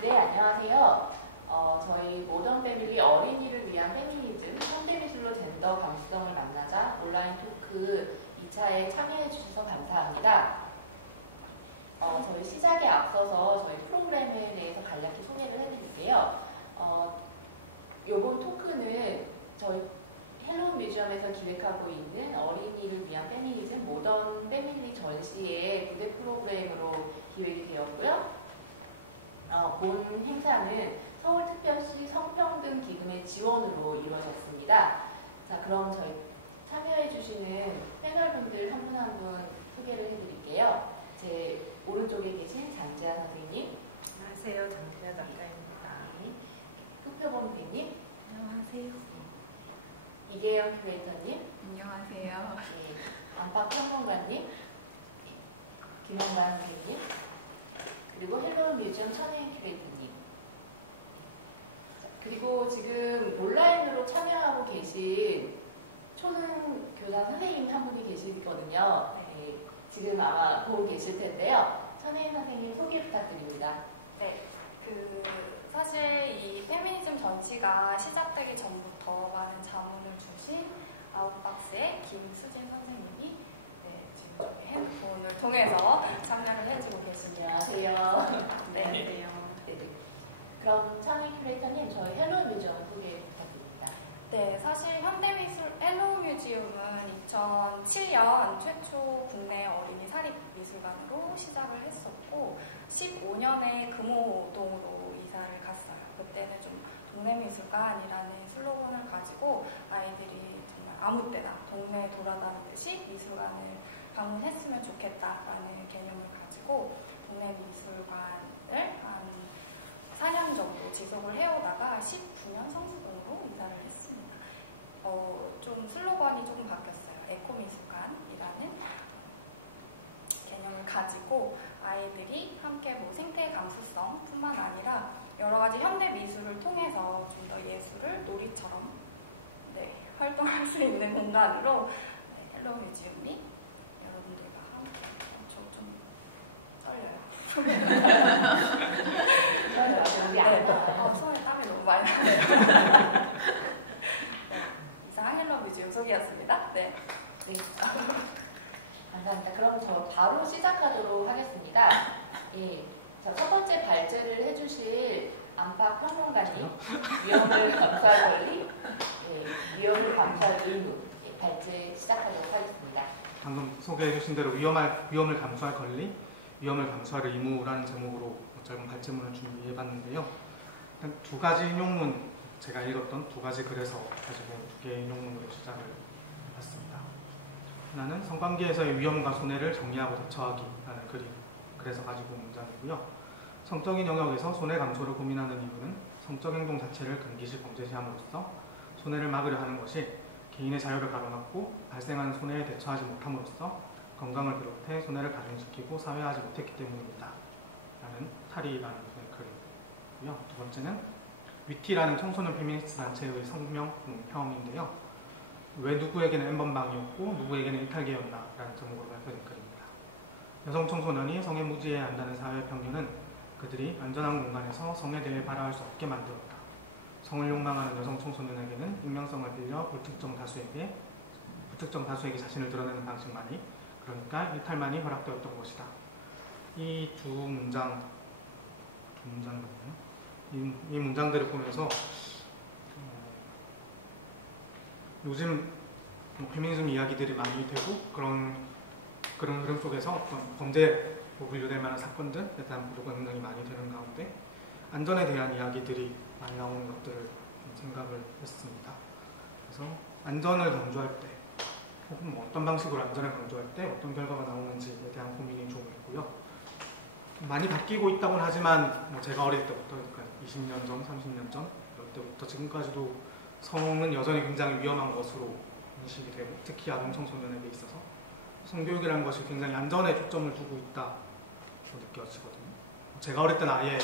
네, 안녕하세요. 저희 모던 패밀리 어린이를 위한 페미니즘, 현대미술로 젠더 감수성을 만나자 온라인 토크 2차에 참여해 주셔서 감사합니다. 저희 시작에 앞서서 저희 프로그램에 대해서 간략히 소개를 해드릴게요. 이번 토크는 저희 헬로우 뮤지엄에서 기획하고 있는 어린이를 위한 페미니즘 모던 패밀리 전시의 부대 프로그램으로 기획이 되었고요. 본 행사는 서울특별시 성평등 기금의 지원으로 이루어졌습니다. 자, 그럼 저희 참여해주시는 패널분들 한 분 한 분 소개를 해드릴게요. 제 오른쪽에 계신 장지아 선생님. 안녕하세요. 장지아 작가입니다. 흑표범 PD님. 안녕하세요. 이계영 큐레이터님. 안녕하세요. 네, 안팎평론가님. 김영만 선생님. 그리고 헬로우 뮤지엄 천혜인 큐레이터님. 그리고 지금 온라인으로 참여하고 계신 초등교사 선생님 한 분이 계시거든요. 네, 지금 아마 보고 계실 텐데요. 천혜인 선생님 소개 부탁드립니다. 네, 사실 이 페미니즘 전시가 시작되기 전부터 많은 자문을 주신 아웃박스의 김수진 선생님이 지금 저희 핸드폰을 통해서 참여를 해주고 계십니다. 안녕하세요. 네. 네. 그럼 천혜인 큐레이터님, 저희 헬로우 뮤지엄 소개 부탁드립니다. 네, 사실 현대미술 헬로우 뮤지엄은 2007년 최초 국내 어린이 사립미술관으로 시작을 했었고 15년에 금호동으로 이사를 갔어요. 그때는 좀 동네미술관이라는 슬로건을 가지고 아이들이 정말 아무 때나 동네에 돌아다니듯이 미술관을 방문했으면 좋겠다라는 개념을 가지고 동네 미술관을 한 4년 정도 지속을 해오다가 19년 성수동으로 이사를 했습니다. 좀 슬로건이 조금 바뀌었어요. 에코미술관이라는 개념을 가지고 아이들이 함께 생태 감수성 뿐만 아니라 여러 가지 현대 미술을 통해서 좀 더 예술을 놀이처럼 활동할 수 있는 공간으로 헬로우 뮤지엄이 여러분들과 함께 좀 떨려요. 손에 땀이 너무 많이 나네요. 이상 헬로우 뮤지엄 소개였습니다. 네. 감사합니다. 그럼 저 바로 시작하도록 하겠습니다. 예, 첫 번째 발제를 해주실 안팎평론가님, 위험을 감수할 권리, 위험을 감수할 의무, 발제 시작하도록 하겠습니다. 방금 소개해주신 대로 위험을 감수할 권리, 위험을 감수할 의무라는 제목으로 짧은 발제문을 준비해봤는데요. 일단 두 가지 인용문, 제가 읽었던 두 가지 글에서 가지고 두 개의 인용문으로 시작을 해봤습니다. 하나는 성관계에서의 위험과 손해를 정리하고 대처하기라는 그래서 가지고 온 문장이고요. 성적인 영역에서 손해 감소를 고민하는 이유는 성적 행동 자체를 금기시 범죄시함으로써 손해를 막으려 하는 것이 개인의 자유를 가로막고 발생하는 손해에 대처하지 못함으로써 건강을 비롯해 손해를 가중시키고 사회화하지 못했기 때문입니다. 라는 탈의라는 글이고요. 두 번째는 위티라는 청소년 페미니스트 단체의 성명 논평인데요. 왜 누구에게는 N번방이었고 누구에게는 일탈계였나 라는 제목으로 발표된 글입니다. 여성 청소년이 성에 무지해야 한다는 사회의 편견은 그들이 안전한 공간에서 성에 대해 발화할 수 없게 만들었다. 성을 욕망하는 여성 청소년에게는 익명성을 빌려 불특정 다수에게 자신을 드러내는 방식만이, 그러니까 일탈만이 허락되었던 것이다. 이 두 문장이네요. 이 문장들을 보면서 요즘 페미니즘 이야기들이 많이 되고 그런 흐름 속에서 어떤 범죄로 분류될 만한 사건들에 대한 보도가 굉장히 많이 되는 가운데 안전에 대한 이야기들이 많이 나오는 것들을 생각을 했습니다. 그래서 안전을 강조할 때 혹은 어떤 방식으로 안전을 강조할 때 어떤 결과가 나오는지에 대한 고민이 좀 있고요. 많이 바뀌고 있다고는 하지만 제가 어릴 때부터, 그러니까 20년 전, 30년 전 이럴 때부터 지금까지도 성은 여전히 굉장히 위험한 것으로 인식이 되고, 특히 아동 청소년에게 있어서 성교육이라는 것이 굉장히 안전에 초점을 두고 있다고 느껴지거든요. 제가 어릴 때는 아예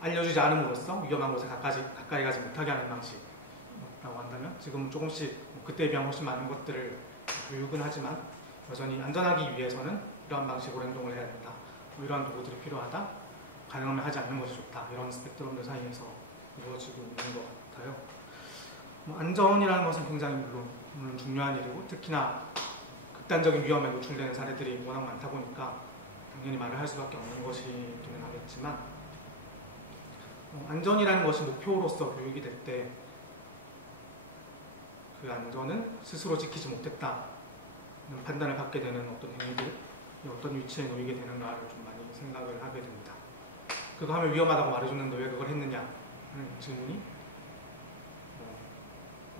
알려주지 않음으로써 위험한 곳에 가까이 가지 못하게 하는 방식이라고 한다면 지금 조금씩 그때에 비하면 훨씬 많은 것들을 교육은 하지만 여전히 안전하기 위해서는 이러한 방식으로 행동을 해야 된다. 이러한 도구들이 필요하다. 가능하면 하지 않는 것이 좋다. 이런 스펙트럼들 사이에서 이루어지고 있는 것 같아요. 안전이라는 것은 굉장히 물론 중요한 일이고 특히나 극단적인 위험에 노출되는 사례들이 워낙 많다 보니까 당연히 말을 할 수밖에 없는 것이기는 하겠지만 안전이라는 것이 목표로서 교육이 될 때 그 안전은 스스로 지키지 못했다는 판단을 받게 되는 어떤 행위들이 어떤 위치에 놓이게 되는가를 좀 많이 생각을 하게 됩니다. 그거 하면 위험하다고 말해줬는데 왜 그걸 했느냐 하는 질문이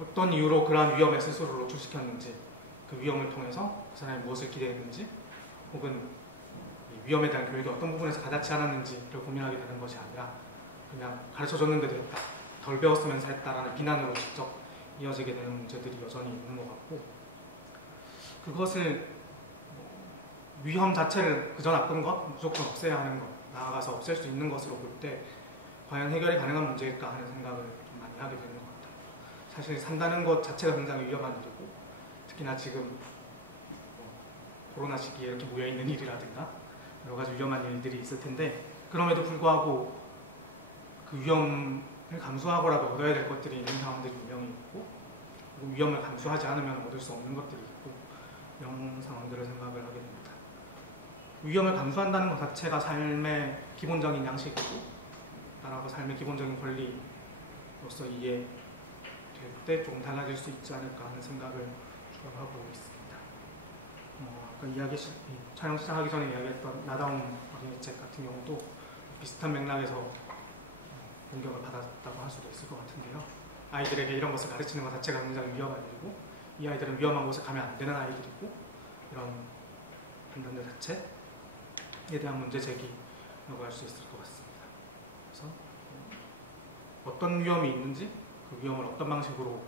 어떤 이유로 그러한 위험에 스스로를 노출시켰는지 그 위험을 통해서 그 사람이 무엇을 기대했는지 혹은 이 위험에 대한 교육이 어떤 부분에서 가닿지 않았는지를 고민하게 되는 것이 아니라 그냥 가르쳐줬는데도 했다, 덜 배웠으면서 했다라는 비난으로 직접 이어지게 되는 문제들이 여전히 있는 것 같고 그것을 위험 자체를 그저 나쁜 것, 무조건 없애야 하는 것, 나아가서 없앨 수 있는 것으로 볼 때 과연 해결이 가능한 문제일까 하는 생각을 좀 많이 하게 되는 것 같아요. 사실 산다는 것 자체가 굉장히 위험한 일이고 특히나 지금 코로나 시기에 이렇게 모여있는 일이라든가 여러 가지 위험한 일들이 있을 텐데 그럼에도 불구하고 그 위험을 감수하고라도 얻어야 될 것들이 있는 상황들이 분명히 있고 그리고 위험을 감수하지 않으면 얻을 수 없는 것들이 있고 이런 상황들을 생각을 하게 됩니다. 위험을 감수한다는 것 자체가 삶의 기본적인 양식이고 따라서 삶의 기본적인 권리로서 이해될 때 조금 달라질 수 있지 않을까 하는 생각을 주로 하고 있습니다. 아까 촬영 시작하기 전에 이야기했던 나다움 어린이 책 같은 경우도 비슷한 맥락에서 공격을 받았다고 할 수도 있을 것 같은데요. 아이들에게 이런 것을 가르치는 것 자체가 굉장히 위험한 일이고 이 아이들은 위험한 곳에 가면 안 되는 아이들이고 이런 판단들 자체에 대한 문제 제기라고 할 수 있을 것 같습니다. 그래서 어떤 위험이 있는지 그 위험을 어떤 방식으로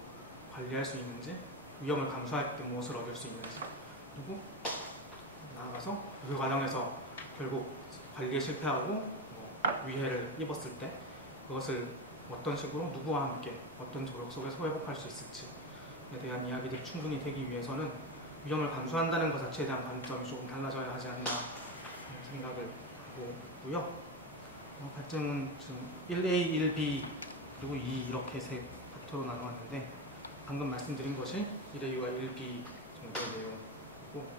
관리할 수 있는지 위험을 감수할 때 무엇을 얻을 수 있는지 그리고 나아가서 그 과정에서 결국 관리에 실패하고 위해를 입었을 때 그것을 어떤 식으로 누구와 함께 어떤 조력 속에서 회복할 수 있을지에 대한 이야기들이 충분히 되기 위해서는 위험을 감수한다는 것 자체에 대한 관점이 조금 달라져야 하지 않나 생각을 하고 있고요. 발전은 지금 1A, 1B 그리고 2 이렇게 세 파트로 나누었는데 방금 말씀드린 것이 1A와 1B 정도의 내용이고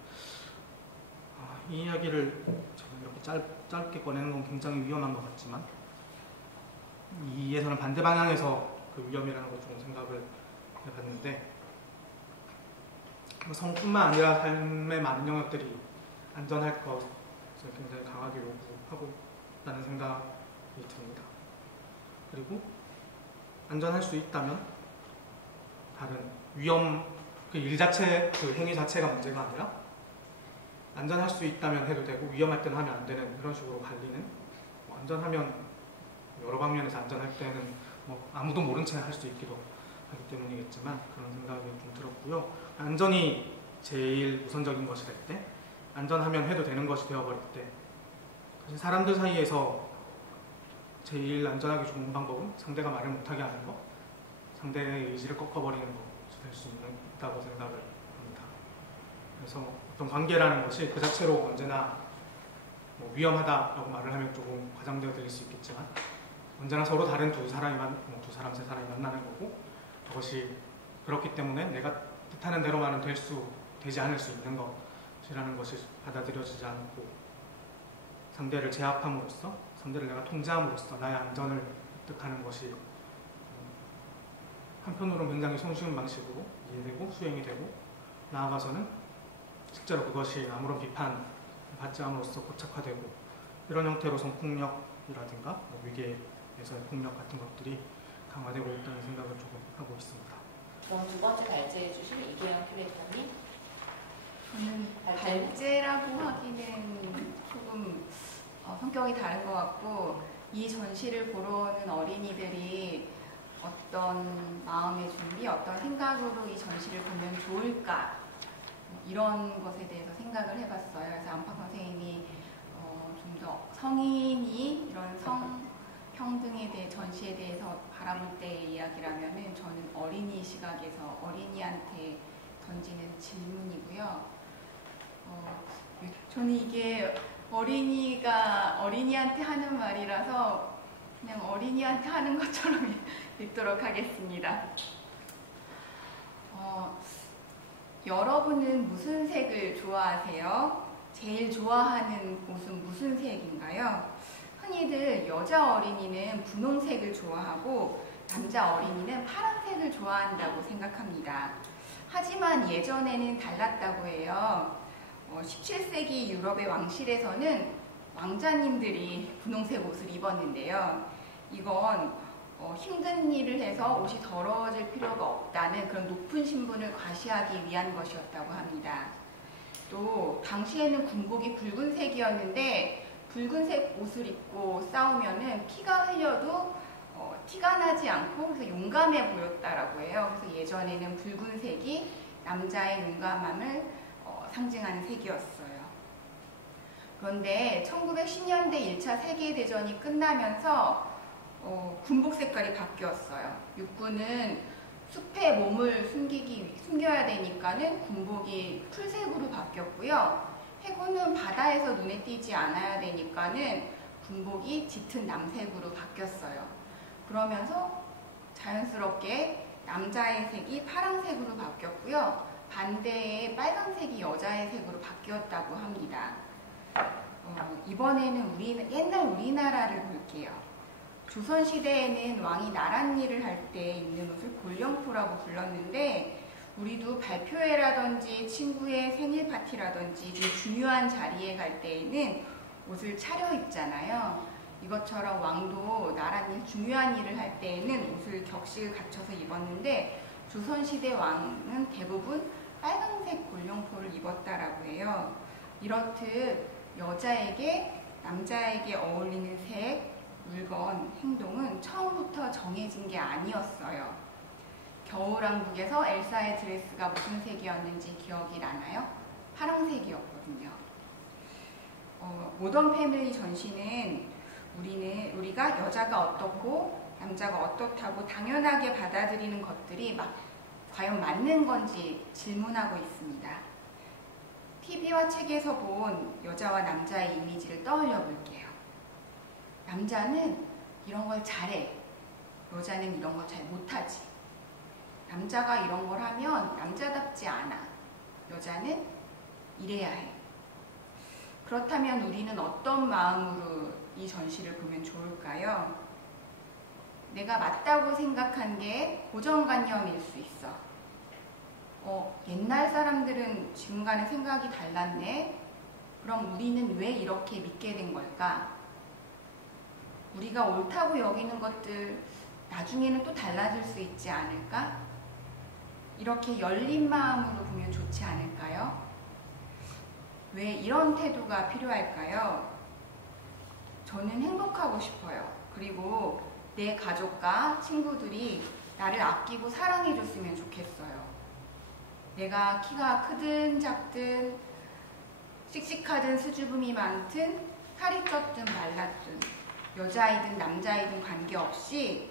이 이야기를 이렇게 짧게 꺼내는 건 굉장히 위험한 것 같지만 이에서는 반대 방향에서 그 위험이라는 걸 좀 생각을 해봤는데 성뿐만 아니라 삶의 많은 영역들이 안전할 것을 굉장히 강하게 요구하고 있다는 생각이 듭니다. 그리고 안전할 수 있다면 다른 위험, 그 일 자체, 그 행위 자체가 문제가 아니라 안전할 수 있다면 해도 되고 위험할 때는 하면 안 되는 이런 식으로 갈리는 안전하면 여러 방면에서 안전할 때는 아무도 모른 채 할 수 있기도 하기 때문이겠지만 그런 생각이 좀 들었고요. 안전이 제일 우선적인 것이 될 때 안전하면 해도 되는 것이 되어버릴 때 사실 사람들 사이에서 제일 안전하기 좋은 방법은 상대가 말을 못하게 하는 것, 상대의 의지를 꺾어버리는 것이 될 수 있다고 생각을 합니다. 그래서 어떤 관계라는 것이 그 자체로 언제나 위험하다라고 말을 하면 조금 과장되어 들릴 수 있겠지만 언제나 서로 다른 두 사람, 세 사람이 만나는 거고 그것이 그렇기 때문에 내가 뜻하는 대로만은 되지 않을 수 있는 것이라는 것이 받아들여지지 않고 상대를 제압함으로써 상대를 내가 통제함으로써 나의 안전을 획득하는 것이 한편으로는 굉장히 손쉬운 방식으로 이해되고 수행이 되고 나아가서는 실제로 그것이 아무런 비판을 받지 않음으로써 고착화되고 이런 형태로 성폭력이라든가 위계에서의 폭력 같은 것들이 강화되고 있다는 생각을 조금 하고 있습니다. 그럼 두 번째 발제해 주신 이계영 큐레이터님. 저는 발제라고 하기는 조금 성격이 다른 것 같고 이 전시를 보러 오는 어린이들이 어떤 마음의 준비, 어떤 생각으로 이 전시를 보면 좋을까 이런 것에 대해서 생각을 해봤어요. 그래서 안팎 선생님이 좀 더 성인이 이런 성평등에 대해 전시에 대해서 바라볼 때의 이야기라면은 저는 어린이 시각에서 어린이한테 던지는 질문이고요. 저는 이게 어린이가 어린이한테 하는 말이라서 그냥 어린이한테 하는 것처럼 읽도록 하겠습니다. 여러분은 무슨 색을 좋아하세요? 제일 좋아하는 옷은 무슨 색인가요? 흔히들 여자 어린이는 분홍색을 좋아하고 남자 어린이는 파란색을 좋아한다고 생각합니다. 하지만 예전에는 달랐다고 해요. 17세기 유럽의 왕실에서는 왕자님들이 분홍색 옷을 입었는데요. 이건 힘든 일을 해서 옷이 더러워질 필요가 없다는 그런 높은 신분을 과시하기 위한 것이었다고 합니다. 또 당시에는 군복이 붉은색이었는데 붉은색 옷을 입고 싸우면은 피가 흘려도 티가 나지 않고 그래서 용감해 보였다라고 해요. 그래서 예전에는 붉은색이 남자의 용감함을 상징하는 색이었어요. 그런데 1910년대 1차 세계대전이 끝나면서 군복 색깔이 바뀌었어요. 육군은 숲에 몸을 숨겨야 되니까는 군복이 풀색으로 바뀌었고요. 해군은 바다에서 눈에 띄지 않아야 되니까는 군복이 짙은 남색으로 바뀌었어요. 그러면서 자연스럽게 남자의 색이 파란색으로 바뀌었고요. 반대에 빨간색이 여자의 색으로 바뀌었다고 합니다. 이번에는 옛날 우리나라를 볼게요. 조선시대에는 왕이 나랏 일을 할 때 입는 옷을 골령포라고 불렀는데 우리도 발표회라든지 친구의 생일 파티라든지 좀 중요한 자리에 갈 때에는 옷을 차려입잖아요. 이것처럼 왕도 나랏일 중요한 일을 할 때에는 옷을 격식을 갖춰서 입었는데 조선시대 왕은 대부분 빨간색 골령포를 입었다라고 해요. 이렇듯 여자에게 남자에게 어울리는 색, 물건, 행동은 처음부터 정해진 게 아니었어요. 겨울왕국에서 엘사의 드레스가 무슨 색이었는지 기억이 나나요? 파란색이었거든요. 모던 패밀리 전시는 우리가 여자가 어떻고 남자가 어떻다고 당연하게 받아들이는 것들이 과연 맞는 건지 질문하고 있습니다. TV와 책에서 본 여자와 남자의 이미지를 떠올려 볼게요. 남자는 이런 걸 잘해. 여자는 이런 걸 잘 못하지. 남자가 이런 걸 하면 남자답지 않아. 여자는 이래야 해. 그렇다면 우리는 어떤 마음으로 이 전시를 보면 좋을까요? 내가 맞다고 생각한 게 고정관념일 수 있어. 옛날 사람들은 지금과는 생각이 달랐네. 그럼 우리는 왜 이렇게 믿게 된 걸까? 우리가 옳다고 여기는 것들 나중에는 또 달라질 수 있지 않을까? 이렇게 열린 마음으로 보면 좋지 않을까요? 왜 이런 태도가 필요할까요? 저는 행복하고 싶어요. 그리고 내 가족과 친구들이 나를 아끼고 사랑해줬으면 좋겠어요. 내가 키가 크든 작든 씩씩하든 수줍음이 많든 살이 쪘든 말랐든 여자이든 남자이든 관계없이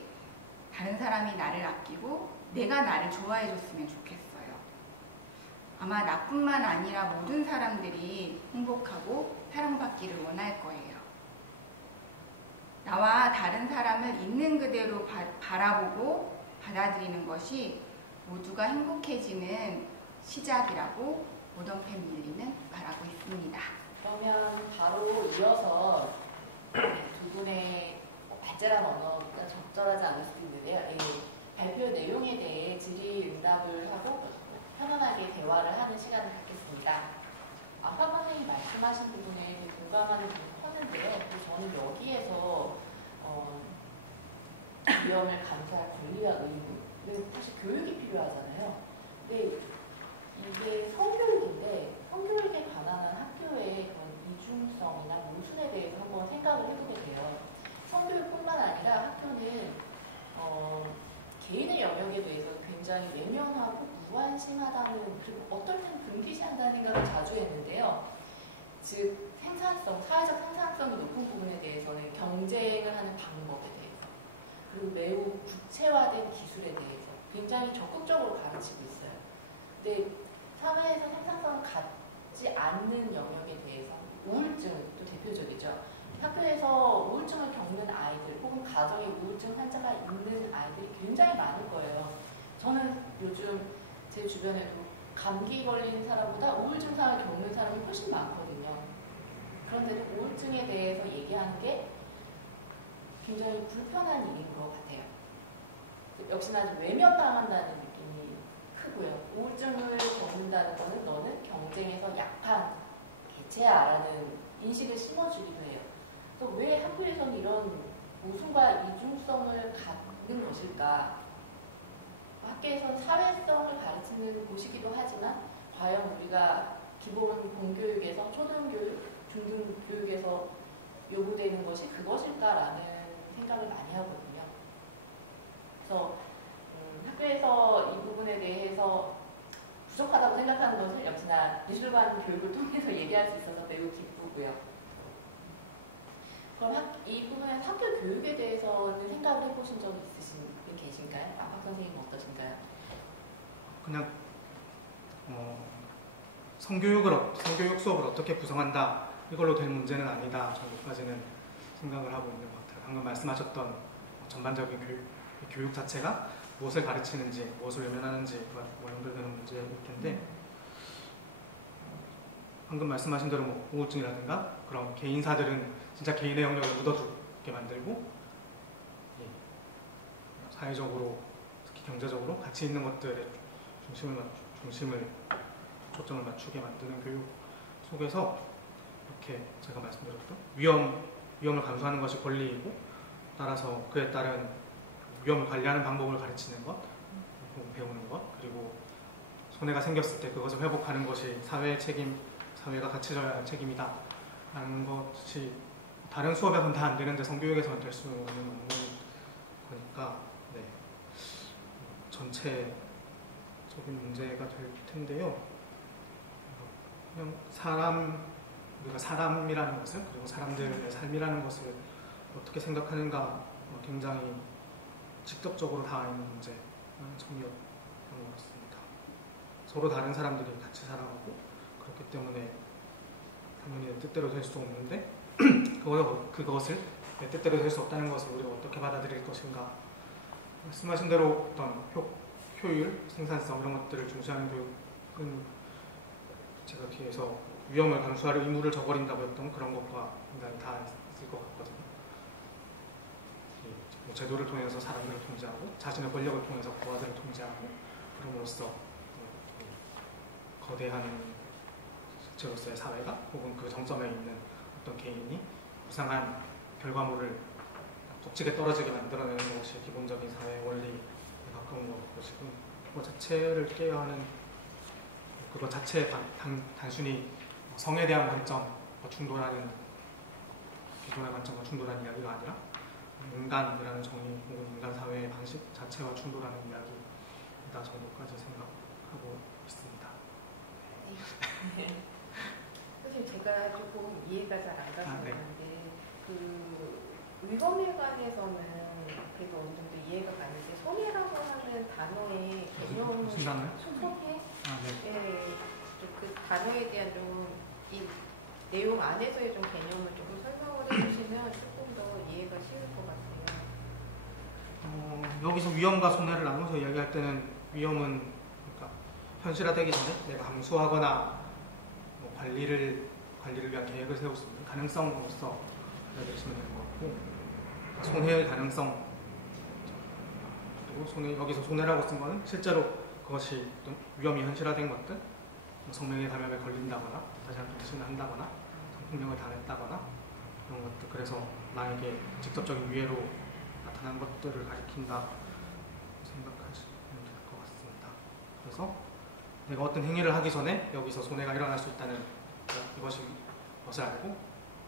다른 사람이 나를 아끼고 내가 나를 좋아해줬으면 좋겠어요. 아마 나뿐만 아니라 모든 사람들이 행복하고 사랑받기를 원할 거예요. 나와 다른 사람을 있는 그대로 바라보고 받아들이는 것이 모두가 행복해지는 시작이라고 모던 패밀리는 말하고 있습니다. 그러면 바로 이어서 두 분의 발제란 언어가 적절하지 않을 수도 있는데요. 발표 내용에 대해 질의응답을 하고 편안하게 대화를 하는 시간을 갖겠습니다. 사모님이 말씀하신 부분에 공감하는 부분이 컸는데요. 저는 여기에서 위험을 감수할 권리와 의무는 사실 교육이 필요하잖아요. 근데 이게 성교육인데 성교육에 관한 학교의 그런 이중성이나 모순에 대해서 한번 생각을 해보게 돼요. 성교육뿐만 아니라 학교는 개인의 영역에 대해서 굉장히 외면하고 무관심하다는, 그리고 어떨 때는 금기시한다는 생각을 자주 했는데요. 즉 생산성, 사회적 생산성이 높은 부분에 대해서는 경쟁을 하는 방법에 대해서, 그리고 매우 구체화된 기술에 대해서 굉장히 적극적으로 가르치고 있어요. 근데 사회에서 생산성을 갖지 않는 영역에 대해서, 우울증도 대표적이죠. 학교에서 우울증을 겪는 아이들 혹은 가정에 우울증 환자가 있는 아이들이 굉장히 많을 거예요. 저는 요즘 제 주변에도 감기 걸린 사람보다 우울증 상을 겪는 사람이 훨씬 많거든요. 그런데도 우울증에 대해서 얘기하는 게 굉장히 불편한 일인 것 같아요. 역시나 좀 외면당한다는 느낌이 크고요. 우울증을 겪는다는 것은 너는 경쟁에서 약한 개체야라는 인식을 심어주기도 해요. 또 왜 학교에서는 이런 모순과 이중성을 갖는 것일까? 학교에서는 사회성을 가르치는 곳이기도 하지만 과연 우리가 기본 공교육에서 초등교육, 중등교육에서 요구되는 것이 그것일까라는 생각을 많이 하거든요. 그래서 학교에서 이 부분에 대해서 부족하다고 생각하는 것을 역시나 미술관 교육을 통해서 얘기할 수 있어서 매우 기쁘고요. 그럼 이 부분에 학교 교육에 대해서는 생각을 해보신 적이 있으신 분 계신가요? 박 선생님은 어떠신가요? 그냥 성교육 수업을 어떻게 구성한다 이걸로 될 문제는 아니다 정도까지는 생각을 하고 있는 것 같아요. 방금 말씀하셨던 전반적인 교육 자체가 무엇을 가르치는지, 무엇을 외면하는지와 연결되는 문제일 텐데 방금 말씀하신 대로 뭐 우울증이라든가 그런 개인사들은 진짜 개인의 영역을 묻어두게 만들고 사회적으로 특히 경제적으로 가치 있는 것들에 초점을 맞추게 만드는 교육 속에서 이렇게 제가 말씀드렸던 위험을 감수하는 것이 권리이고 따라서 그에 따른 위험을 관리하는 방법을 가르치는 것, 배우는 것, 그리고 손해가 생겼을 때 그것을 회복하는 것이 사회의 책임, 사회가 같이 져야 할 책임이다 라는 것이 다른 수업에서는 다 안 되는데 성교육에서는 될 수 있는 거니까 전체적인 문제가 될 텐데요. 그냥 우리가 사람이라는 것을 그리고 사람들의 삶이라는 것을 어떻게 생각하는가 굉장히 직접적으로 닿아있는 문제라는 점이었던 것 같습니다. 서로 다른 사람들이 같이 살아가고 그렇기 때문에 당연히 내 뜻대로 될 수 없는데 그것을 내 뜻대로 될 수 없다는 것을 우리가 어떻게 받아들일 것인가. 말씀하신 대로 어떤 효율, 생산성 이런 것들을 중시하는 교육은 제가 뒤에서 위험을 감수할 의무를 저버린다고 했던 그런 것과 굉장히 다 있을 것 같거든요. 제도를 통해서 사람들을 통제하고 자신의 권력을 통해서 부하들을 통제하고 그럼으로써 거대한 실제로서의 사회가 혹은 그 정점에 있는 어떤 개인이 이상한 결과물을 법칙에 떨어지게 만들어내는 것이 기본적인 사회 원리에 가까운 것 같고 지금 그거 자체를 깨야 하는 그거 자체에 단순히 성에 대한 관점과 충돌하는 기존의 관점과 충돌하는 이야기가 아니라 인간이라는 정의 혹은 인간 사회의 방식 자체와 충돌하는 이야기이다 정도까지 생각하고 있습니다. 네. 사실 제가 조금 이해가 잘 안 가서 그런데 그 위검회관에서는 그래도 어느 정도 이해가 가는데 손해라고 하는 단어의 개념 무슨 단어요? 손해? 네. 네. 그 단어에 대한 좀 이 내용 안에서의 좀 개념을 조금 설명을 해주시면 조금 더 이해가 쉬울 것 같아요. 여기서 위험과 손해를 나눠서 이야기할 때는 위험은 그러니까 현실화되기 전에 내가 감수하거나 뭐 관리를 위한 계획을 세울 수 있는 가능성으로서 알아두시면 될 것 같고 손해의 가능성 그리고 여기서 손해라고 쓴 거는 실제로 그것이 위험이 현실화된 것들 뭐 성명의 감염에 걸린다거나 다시 한번 임신을 한다거나 성폭력을 당했다거나 이런 것들 그래서 나에게 직접적인 위해로 나타난 것들을 가리킨다 생각하시면 될 것 같습니다. 그래서 내가 어떤 행위를 하기 전에 여기서 손해가 일어날 수 있다는 것을 알고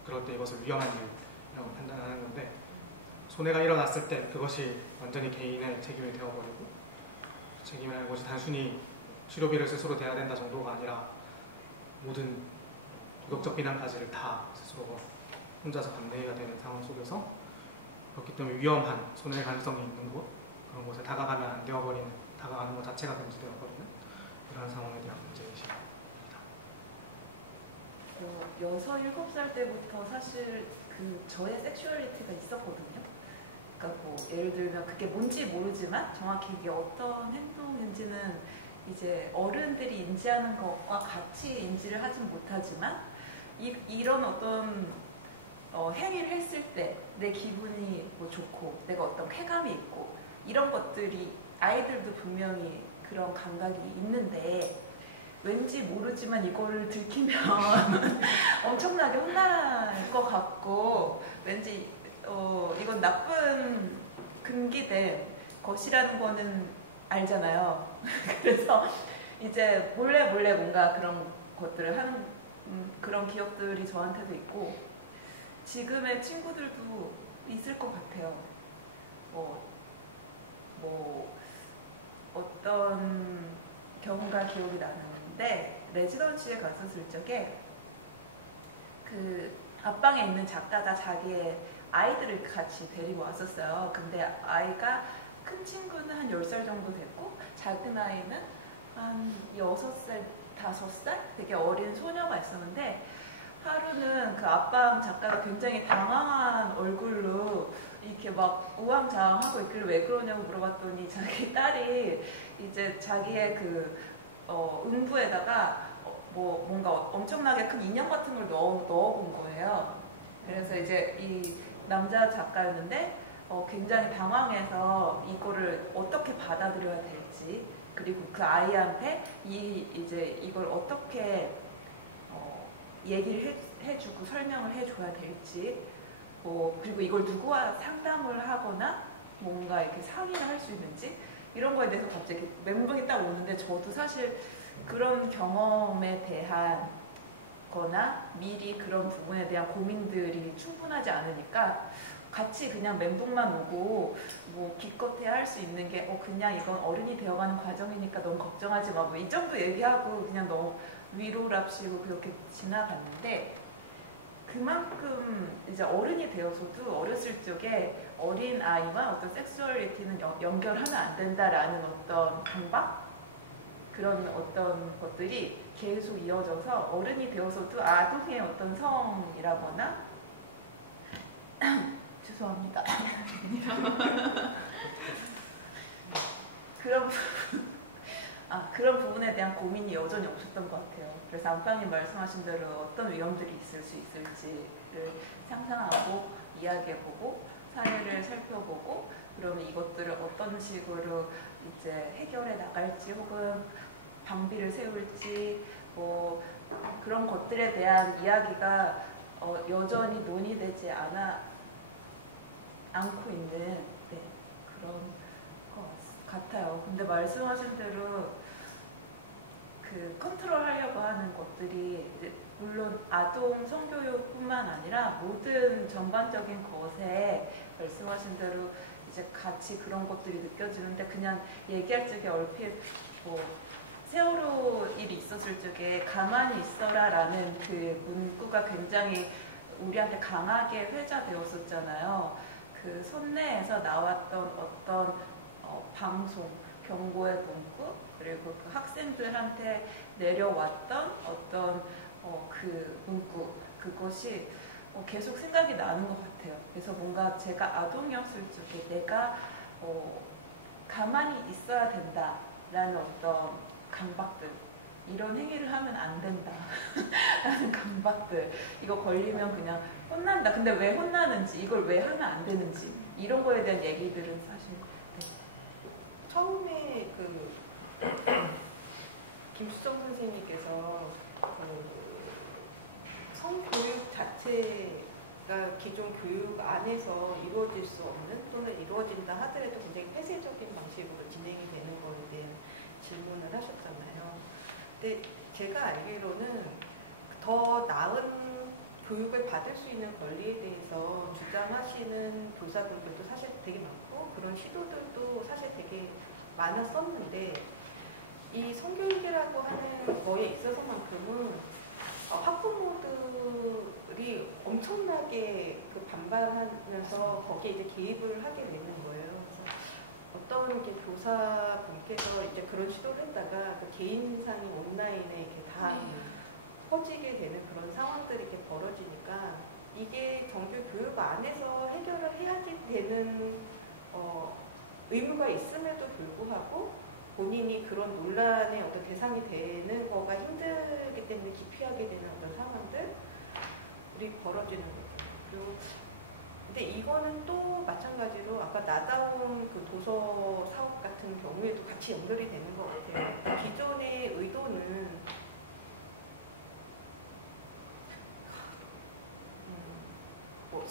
그럴 때 이것을 위험한 일이라고 판단하는 건데 손해가 일어났을 때 그것이 완전히 개인의 책임이 되어버리고 책임이라는 것이 단순히 치료비를 스스로 대야 된다 정도가 아니라 모든 도덕적 비난까지를 다 스스로가 혼자서 감내해야 되는 상황 속에서 그렇기 때문에 위험한 손해의 가능성이 있는 곳 그런 곳에 다가가면 안 되어버리는 다가가는 것 자체가 금지되어버리는 이러한 상황에 대한 문제의식입니다. 6, 7살 때부터 사실 그 저의 섹슈얼리티가 있었거든요. 그러니까 뭐 예를 들면 그게 뭔지 모르지만 정확히 이게 어떤 행동인지는 이제 어른들이 인지하는 것과 같이 인지를 하진 못하지만 이런 어떤 행위를 했을 때 내 기분이 뭐 좋고 내가 어떤 쾌감이 있고 이런 것들이 아이들도 분명히 그런 감각이 있는데 왠지 모르지만 이거를 들키면 엄청나게 혼날 것 같고 왠지 이건 나쁜 금기된 것이라는 거는 알잖아요. 그래서 이제 몰래 뭔가 그런 것들을 하는 그런 기억들이 저한테도 있고 지금의 친구들도 있을 것 같아요. 뭐 어떤 경우가 기억이 나는데 레지던시에 갔었을 적에 그 앞방에 있는 작가가 자기의 아이들을 같이 데리고 왔었어요. 근데 아이가 큰 친구는 한 10살 정도 됐고 작은 아이는 한 6살, 5살? 되게 어린 소녀가 있었는데 하루는 그 앞방 작가가 굉장히 당황한 얼굴로 이렇게 막 우왕좌왕하고 있길래 왜 그러냐고 물어봤더니 자기 딸이 이제 자기의 그 음부에다가 뭐 뭔가 엄청나게 큰 인형 같은 걸 넣어본 거예요. 그래서 이제 이 남자 작가였는데 굉장히 당황해서 이거를 어떻게 받아들여야 될지 그리고 그 아이한테 이제 이걸 어떻게 얘기를 해주고 설명을 해줘야 될지 그리고 이걸 누구와 상담을 하거나 뭔가 이렇게 상의를 할 수 있는지 이런 거에 대해서 갑자기 멘붕이 딱 오는데 저도 사실 그런 경험에 대한 거나 미리 그런 부분에 대한 고민들이 충분하지 않으니까 같이 그냥 멘붕만 오고 뭐 기껏해야 할 수 있는 게 그냥 이건 어른이 되어가는 과정이니까 너무 걱정하지 마 뭐 이 정도 얘기하고 그냥 너무 위로랍시고 그렇게 지나갔는데 그만큼 이제 어른이 되어서도 어렸을 적에 어린 아이와 어떤 섹슈얼리티는 연결하면 안 된다라는 어떤 강박? 그런 어떤 것들이 계속 이어져서 어른이 되어서도 아동의 어떤 성이라거나 죄송합니다. 그런 부분에 대한 고민이 여전히 없었던 것 같아요. 그래서 안방님 말씀하신 대로 어떤 위험들이 있을 수 있을지를 상상하고 이야기해보고 사례를 살펴보고 그러면 이것들을 어떤 식으로 이제 해결해 나갈지 혹은 방비를 세울지 뭐 그런 것들에 대한 이야기가 여전히 논의되지 않고 있는 그런 것 같아요. 근데 말씀하신 대로 그 컨트롤하려고 하는 것들이 물론 아동 성교육뿐만 아니라 모든 전반적인 것에 말씀하신 대로 이제 같이 그런 것들이 느껴지는데 그냥 얘기할 적에 얼핏 뭐 세월호 일이 있었을 적에 가만히 있어라라는 그 문구가 굉장히 우리한테 강하게 회자되었었잖아요. 그 선내에서 나왔던 어떤 방송, 경고의 문구 그리고 그 학생들한테 내려왔던 어떤 그 문구 그것이 계속 생각이 나는 것 같아요. 그래서 뭔가 제가 아동이었을 적에 내가 가만히 있어야 된다라는 어떤 강박들 이런 행위를 하면 안 된다 라는 강박들 이거 걸리면 그냥 혼난다. 근데 왜 혼나는지 이걸 왜 하면 안 되는지 이런 거에 대한 얘기들은 사실 처음에 그 김수정 선생님께서 성교육 자체가 기존 교육 안에서 이루어질 수 없는 또는 이루어진다 하더라도 굉장히 폐쇄적인 방식으로 진행이 되는 거에 대한 질문을 하셨잖아요. 근데 제가 알기로는 더 나은 교육을 받을 수 있는 권리에 대해서 주장하시는 교사분들도 사실 되게 많고 그런 시도들도 사실 되게 많았었는데 이 성교육이라고 하는 거에 있어서만큼은 학부모들이 엄청나게 그 반발하면서 거기에 이제 개입을 하게 되는 거예요. 그래서 어떤 이렇게 교사분께서 이제 그런 시도를 했다가 그 개인상의 온라인에 이렇게 다 퍼지게 되는 그런 상황들이 이렇게 벌어지니까 이게 정규 교육 안에서 해결을 해야지 되는 의무가 있음에도 불구하고 본인이 그런 논란의 어떤 대상이 되는 거가 힘들기 때문에 기피하게 되는 어떤 상황들이 벌어지는 거죠. 그리고 근데 이거는 또 마찬가지로 아까 나다운 그 도서 사업 같은 경우에도 같이 연결이 되는 것 같아요. 기존의 의도는 뭐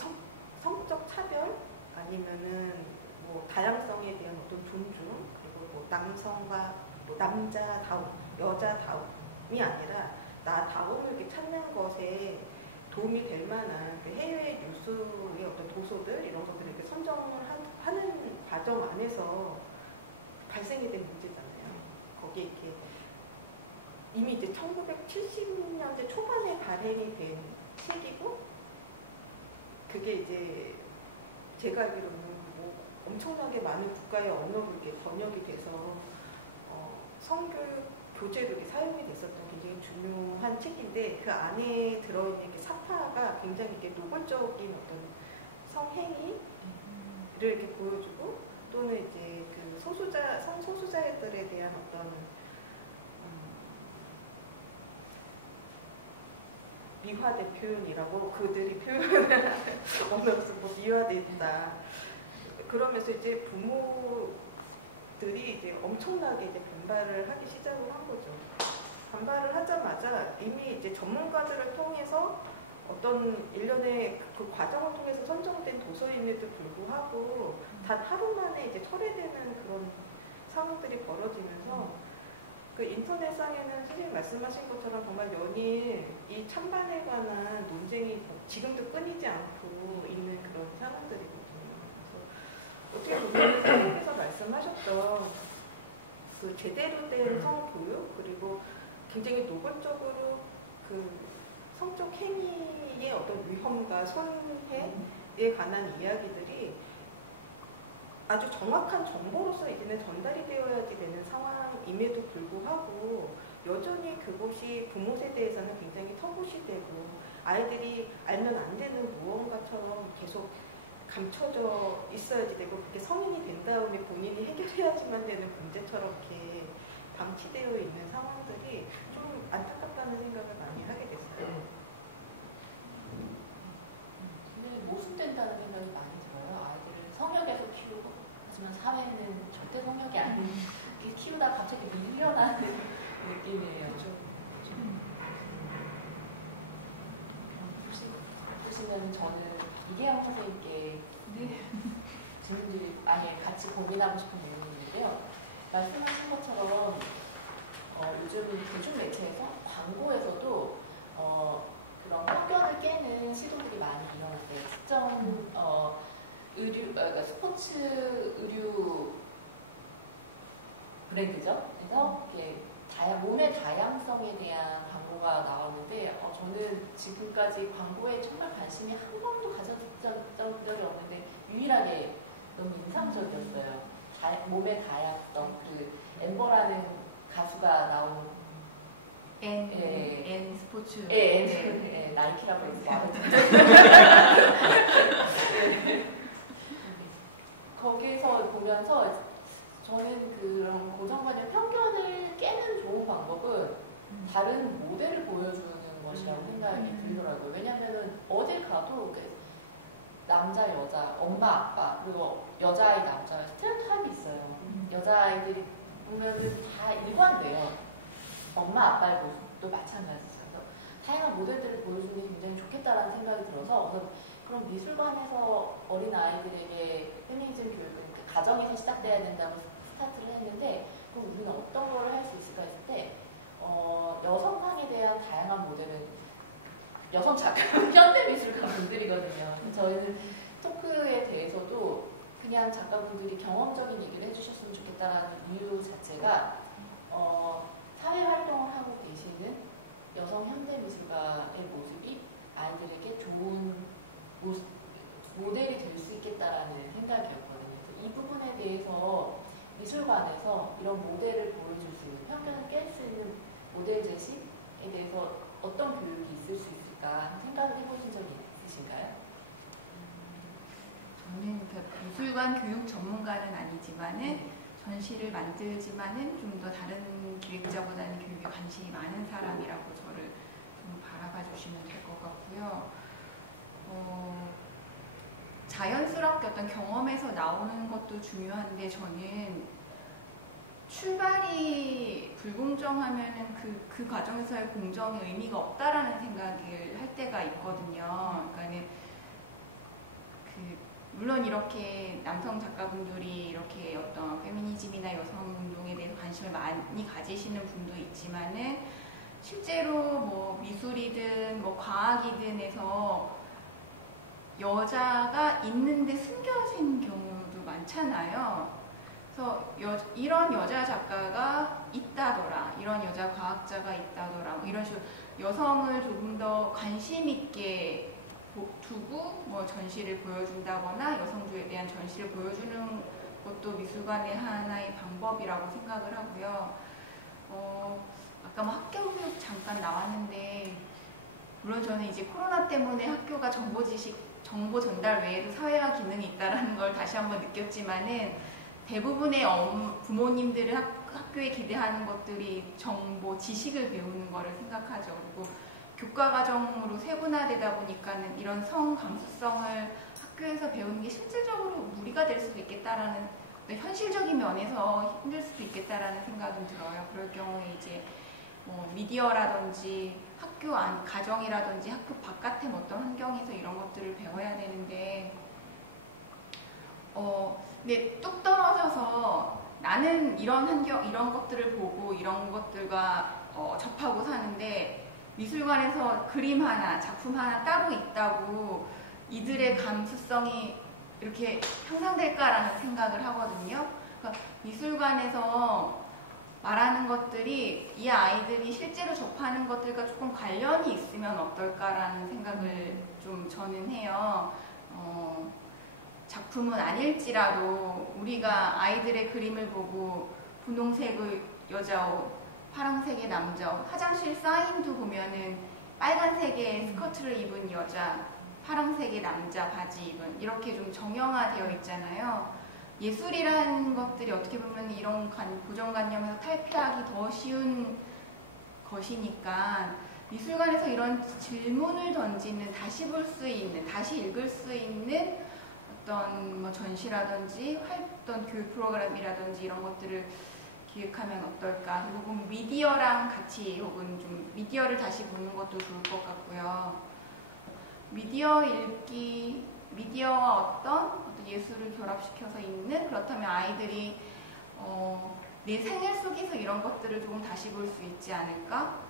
성적 차별 아니면은 뭐 다양성에 대한 어떤 존중 그리고 뭐 남성과 뭐 남자다움, 여자다움이 아니라 나다움을 이렇게 찾는 것에 도움이 될 만한 그 해외 유수의 어떤 도서들 이런 것들을 이렇게 선정을 하는 과정 안에서 발생이 된 문제잖아요. 거기에 이렇게 이미 이제 1970년대 초반에 발행이 된 책이고 그게 이제 제가 알기로는 뭐 엄청나게 많은 국가의 언어로 이렇게 번역이 돼서 성교육 교재로 이렇게 사용이 됐었던 굉장히 중요한 책인데 그 안에 들어있는 이렇게 사파가 굉장히 이렇게 노골적인 어떤 성행위를 이렇게 보여주고 또는 이제 그 성소수자들에 대한 어떤 미화된 표현이라고 그들이 표현을 하는 언어로서 뭐 미화됐다. 그러면서 이제 부모들이 이제 엄청나게 이제 반발을 하기 시작을 한 거죠. 반발을 하자마자 이미 이제 전문가들을 통해서 어떤 일련의 그 과정을 통해서 선정된 도서임에도 불구하고 단 하루 만에 이제 철회되는 그런 상황들이 벌어지면서 그 인터넷상에는 선생님 말씀하신 것처럼 정말 연일 이 찬반에 관한 논쟁이 지금도 끊이지 않고 있는 그런 상황들이거든요. 그래서 어떻게 보면 선생님께서 말씀하셨던 그 제대로 된 성교육 그리고 굉장히 노골적으로 그 성적 행위의 어떤 위험과 손해에 관한 이야기들이 아주 정확한 정보로서 이제는 전달이 되어야지 되는 상황임에도 불구하고 여전히 그것이 부모 세대에서는 굉장히 터부시 되고 아이들이 알면 안 되는 무언가처럼 계속 감춰져 있어야지 되고 그렇게 성인이 된 다음에 본인이 해결해야지만 되는 문제처럼 이렇게 방치되어 있는 상황들이 좀 안타깝다는 생각을 많이 하게 됐어요. 근데 모순된다는 생각이 많이 들어요. 아이들을 성역에서 키우고 하지만 사회는 절대 성역이 아닌 이렇게 키우다 갑자기 밀려나는 느낌이에요. 보시면 저는 이계영 선생님께 질문들이 많이 같이 고민하고 싶은 부분이 있는데요. 말씀하신 것처럼 요즘 대중매체에서 광고에서도 그런 편견을 깨는 시도들이 많이 일어났어요. 특정 그러니까 스포츠 의류 브랜드죠. 그래서 이렇게 몸의 다양성에 대한 광고가 나오는데 저는 지금까지 광고에 정말 관심이 한 번도 가졌던 적이 없는데 유일하게 너무 인상적이었어요. 몸의 다양성, 그 엠버라는 가수가 나온 N 스포츠 나이키라고 해서 거기에서 보면서 저는 그런 고정관념 편견을 깨는 좋은 방법은 다른 모델을 보여주는 것이라고 생각이 들더라고요. 왜냐하면 어딜 가도 남자, 여자, 엄마, 아빠 그리고 여자아이, 남자아이 스테레오타입이 있어요. 여자아이들이 보면은 다 일관돼요. 엄마, 아빠의 모습도 마찬가지죠. 그래서 다양한 모델들을 보여주는 게 굉장히 좋겠다라는 생각이 들어서 그런 미술관에서 어린 아이들에게 페미니즘 교육은 가정에서 시작돼야 된다고 스타트를 했는데 그럼 우리는 어떤 걸 할 수 있을까 했을 때 여성상에 대한 다양한 모델은 여성 작가, 현대미술가 분들이거든요. 저희는 토크에 대해서도 그냥 작가분들이 경험적인 얘기를 해주셨으면 좋겠다라는 이유 자체가 사회 활동을 하고 계시는 여성 현대미술가의 모습이 아이들에게 좋은 모델이 될 수 있겠다라는 생각이었거든요. 그래서 이 부분에 대해서 미술관에서 이런 모델을 보여줄 수 있는 편견을 깰 수 있는 모델 제시에 대해서 어떤 미술관 교육 전문가는 아니지만은 전시를 만들지만은 좀 더 다른 기획자보다는 교육에 관심이 많은 사람이라고 저를 좀 바라봐 주시면 될 것 같고요. 자연스럽게 어떤 경험에서 나오는 것도 중요한데 저는 출발이 불공정하면은 그 과정에서의 공정의 의미가 없다라는 생각을 할 때가 있거든요. 그러니까는 물론 이렇게 남성 작가분들이 이렇게 어떤 페미니즘이나 여성 운동에 대해서 관심을 많이 가지시는 분도 있지만은 실제로 뭐 미술이든 뭐 과학이든 해서 여자가 있는데 숨겨진 경우도 많잖아요. 그래서 이런 여자 작가가 있다더라, 이런 여자 과학자가 있다더라, 뭐 이런 식으로 여성을 조금 더 관심 있게 두고 뭐 전시를 보여준다거나 여성주에 대한 전시를 보여주는 것도 미술관의 하나의 방법이라고 생각을 하고요. 아까 뭐 학교 교육 잠깐 나왔는데 물론 저는 이제 코로나 때문에 학교가 정보 전달 외에도 사회화 기능이 있다는 걸 다시 한번 느꼈지만은 대부분의 부모님들은 학교에 기대하는 것들이 정보, 지식을 배우는 거를 생각하죠. 그리고 교과 과정으로 세분화되다 보니까는 이런 성 감수성을 학교에서 배우는 게 실질적으로 무리가 될 수도 있겠다라는 현실적인 면에서 힘들 수도 있겠다라는 생각은 들어요. 그럴 경우에 이제 뭐 미디어라든지 학교 안, 가정이라든지 학교 바깥의 어떤 환경에서 이런 것들을 배워야 되는데, 근데 뚝 떨어져서 나는 이런 환경, 이런 것들을 보고 이런 것들과 접하고 사는데 미술관에서 그림 하나, 작품 하나 따로 있다고 이들의 감수성이 이렇게 향상될까라는 생각을 하거든요. 그러니까 미술관에서 말하는 것들이 이 아이들이 실제로 접하는 것들과 조금 관련이 있으면 어떨까라는 생각을 좀 저는 해요. 작품은 아닐지라도 우리가 아이들의 그림을 보고 분홍색의 여자 옷, 파란색의 남자 옷, 화장실 사인도 보면은 빨간색의 스커트를 입은 여자, 파란색의 남자 바지 입은 이렇게 좀 정형화되어 있잖아요. 예술이라는 것들이 어떻게 보면 이런 고정관념에서 탈피하기 더 쉬운 것이니까 미술관에서 이런 질문을 던지는, 다시 볼 수 있는, 다시 읽을 수 있는 어떤 뭐 전시라든지 어떤 교육 프로그램이라든지 이런 것들을 기획하면 어떨까. 그리고 미디어랑 같이 혹은 좀 미디어를 다시 보는 것도 좋을 것 같고요. 미디어 읽기, 미디어와 어떤 예술을 결합시켜서 읽는, 그렇다면 아이들이 내 생활 속에서 이런 것들을 조금 다시 볼 수 있지 않을까?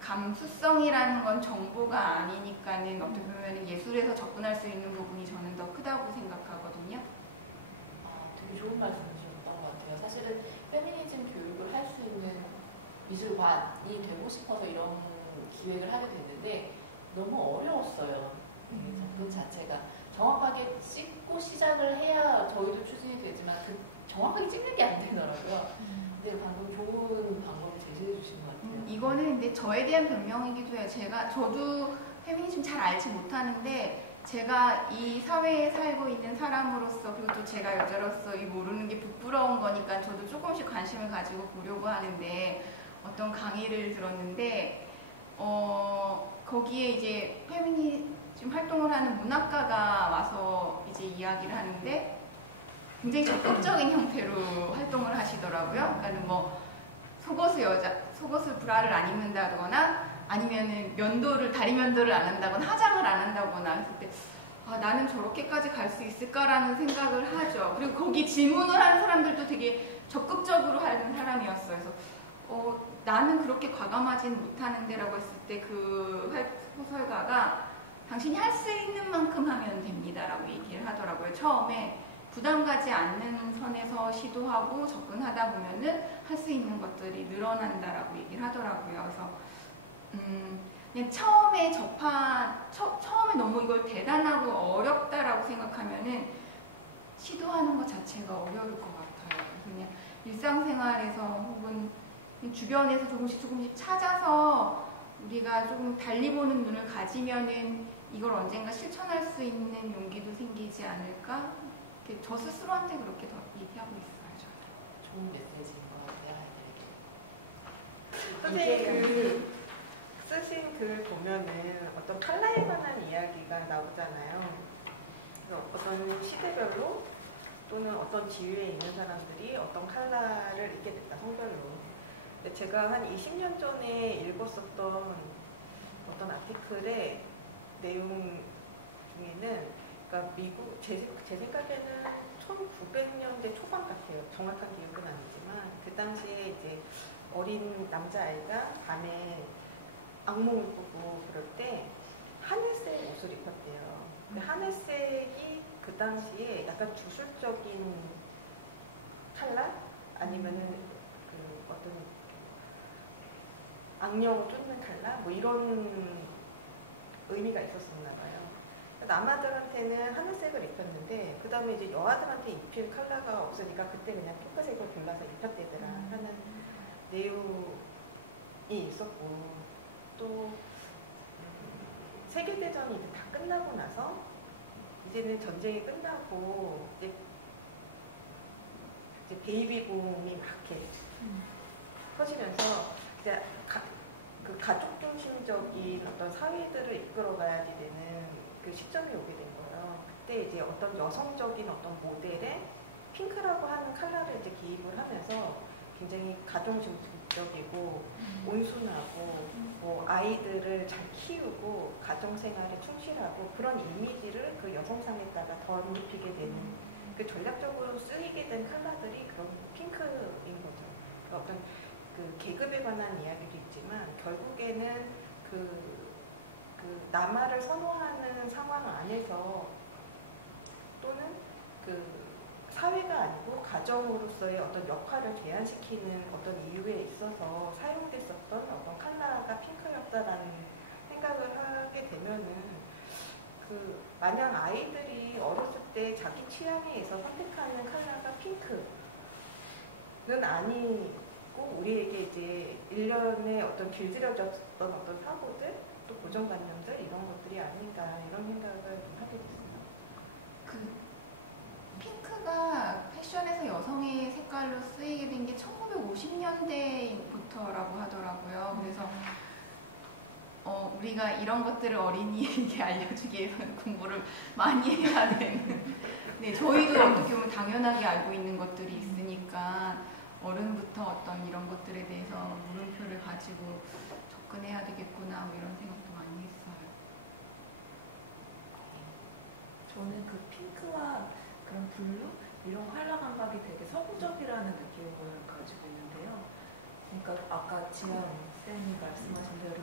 감수성이라는 건 정보가 아니니까는 어떻게 보면 예술에서 접근할 수 있는 부분이 저는 더 크다고 생각하거든요. 되게 좋은 말씀이셨던 것 같아요. 사실은 페미니즘 교육을 할 수 있는 미술관이 되고 싶어서 이런 기획을 하게 됐는데 너무 어려웠어요. 접근 자체가. 정확하게 찍고 시작을 해야 저희도 추진이 되지만 정확하게 찍는 게 안 되더라고요. 근데 방금 좋은 방법을 제시해 주신 것 같아요. 이거는 근데 저에 대한 변명이기도 해요. 저도 페미니즘 잘 알지 못하는데 제가 이 사회에 살고 있는 사람으로서, 그리고 또 제가 여자로서 이 모르는 게 부끄러운 거니까 저도 조금씩 관심을 가지고 보려고 하는데, 어떤 강의를 들었는데 거기에 이제 페미니즘 활동을 하는 문학가가 와서 이제 이야기를 하는데 굉장히 적극적인 형태로 활동을 하시더라고요. 그러니까 뭐 속옷을 브라를 안 입는다거나 아니면은 다리 면도를 안 한다거나 화장을 안 한다거나 했을 때 나는 저렇게까지 갈 수 있을까라는 생각을 하죠. 그리고 거기 질문을 하는 사람들도 되게 적극적으로 하는 사람이었어요. 그래서 나는 그렇게 과감하지는 못하는데 라고 했을 때 그 소설가가 당신이 할 수 있는 만큼 하면 됩니다 라고 얘기를 하더라고요. 처음에 부담 가지 않는 선에서 시도하고 접근하다 보면은 할 수 있는 것들이 늘어난다라고 얘기를 하더라고요. 그래서 그냥 처음에 처음에 너무 이걸 대단하고 어렵다라고 생각하면은 시도하는 것 자체가 어려울 것 같아요. 그냥 일상생활에서 혹은 주변에서 조금씩 찾아서 우리가 조금 달리 보는 눈을 가지면은 이걸 언젠가 실천할 수 있는 용기도 생기지 않을까? 저 스스로한테 그렇게 더 얘기하고 있어요. 저는. 좋은 메시지인 것 같아요. 선생님 쓰신 글 보면은 어떤 컬러에 관한 이야기가 나오잖아요. 그래서 어떤 시대별로 또는 어떤 지위에 있는 사람들이 어떤 컬러를 입게 됐다, 성별로. 근데 제가 한 20년 전에 읽었었던 어떤 아티클의 내용 중에는, 그러니까 미국, 제 생각에는 1900년대 초반 같아요. 정확한 기억은 아니지만, 그 당시에 이제 어린 남자아이가 밤에 악몽을 꾸고 그럴 때 하늘색 옷을 입었대요. 근데 하늘색이 그 당시에 약간 주술적인 컬러? 아니면은 그 어떤 악령을 쫓는 컬러? 뭐 이런 의미가 있었었나 봐요. 남아들한테는 하늘색을 입혔는데 그 다음에 이제 여아들한테 입힐 컬러가 없으니까 그때 그냥 핑크색을 골라서 입혔대더라 하는 내용이 있었고, 또 세계대전이 이제 다 끝나고 나서 이제는 전쟁이 끝나고 이제 베이비붐이 막 이렇게 퍼지면서 이제 그 가족 중심적인 어떤 사회들을 이끌어가야 되는 그 시점이 오게 된 거예요. 그때 이제 어떤 여성적인 어떤 모델에 핑크라고 하는 컬러를 이제 기입을 하면서 굉장히 가정 중심적이고 온순하고 뭐 아이들을 잘 키우고 가정 생활에 충실하고 그런 이미지를 그 여성상에다가 덧입히게 되는, 그 전략적으로 쓰이게 된 컬러들이 그런 핑크인 거죠. 그러니까 어떤 그 계급에 관한 이야기도 있지만 결국에는 그 남아를 선호하는 상황 안에서 또는 그 사회가 아니고 가정으로서의 어떤 역할을 제한시키는 어떤 이유에 있어서 사용됐었던 어떤 컬러가 핑크였다라는 생각을 하게 되면은, 그 만약 아이들이 어렸을 때 자기 취향에 의해서 선택하는 컬러가 핑크는 아니고 우리에게 이제 일련의 어떤 길들여졌던 어떤 사고들, 또 고정관념들, 이런 것들이 아닌가, 이런 생각을 좀 하게 됐습니다. 핑크가 패션에서 여성의 색깔로 쓰이게 된 게 1950년대부터라고 하더라고요. 그래서 우리가 이런 것들을 어린이에게 알려주기 위해서는 공부를 많이 해야 되는. 네, 저희도 어떻게 보면 당연하게 알고 있는 것들이 있으니까 어른부터 어떤 이런 것들에 대해서 물음표를 가지고 접근해야 되겠구나, 뭐 이런 생각도 많이 했어요. 저는 그 핑크와 그런 블루 이런 컬러 감각이 되게 서구적이라는 느낌을 가지고 있는데요. 그러니까 아까 지연 쌤이 말씀하신 대로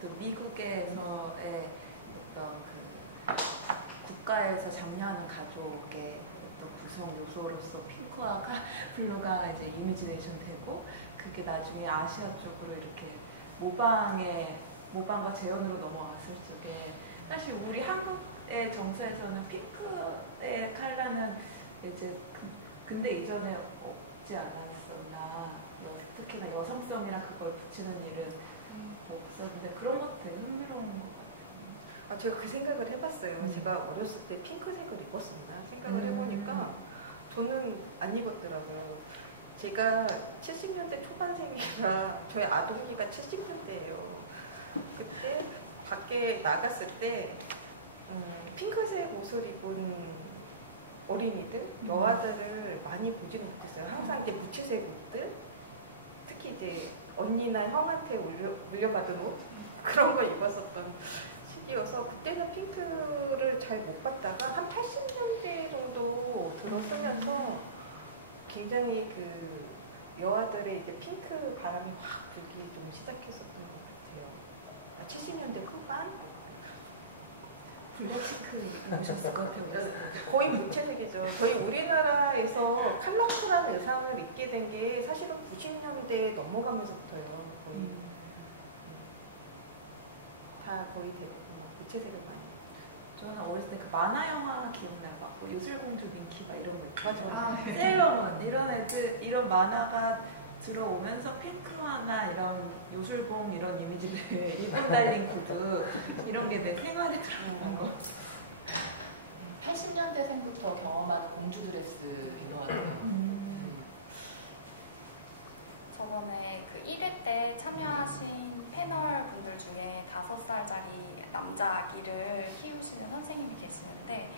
또 미국에서의 어떤 그 국가에서 장려하는 가족의 어떤 구성 요소로서 핑크와 블루가 이제 이미지네이션 되고, 그게 나중에 아시아 쪽으로 이렇게 모방과 재현으로 넘어왔을 적에, 사실 우리 한국의 정서에서는 핑크의 컬러는 이제 근데 이전에 없지 않았었나, 특히나 여성성이랑 그걸 붙이는 일은 없었는데 그런 것도 되게 흥미로운 것 같아요. 제가 그 생각을 해봤어요. 제가 어렸을 때 핑크색을 입었었나 생각을 해보니까 저는 안 입었더라고요. 제가 70년대 초반생이라 저희 아동기가 70년대예요. 그때 밖에 나갔을 때 핑크색 옷을 입은 어린이들, 여아들을 많이 보지는 못했어요. 항상 이제 무채색 옷들, 특히 이제 언니나 형한테 물려받은 옷, 그런 거 입었었던 시기여서 그때는 핑크를 잘 못 봤다가 한 80년대 정도 들어서면서 굉장히 그 여아들의 이제 핑크 바람이 확 불기 좀 시작했었던 것 같아요. 70년대 후반? 블랙핑크 입으셨을 것 같아요. 거의 무채색이죠. 저희 우리나라에서 컬러풀한 의상을 입게 된 게 사실은 90년대 넘어가면서부터요. 거의 다 거의 대부분 무채색을 많이. 저는 어렸을 때 그 만화 영화 기억나요. 막 요술공주 민키 막 이런 거 있죠. 맞아요. 세일러문 이런 애들, 이런 만화가 들어오면서 핑크화나 이런 요술봉 이런 이미지들, 일본 달린 구두 이런 게 내 생활에 들어온 거. 80년대 초년대생부터 경험하는 공주 드레스인 것 같아요. 저번에 그 1회 때 참여하신 패널 분들 중에 5살짜리 남자 아기를 키우시는 선생님이 계시는데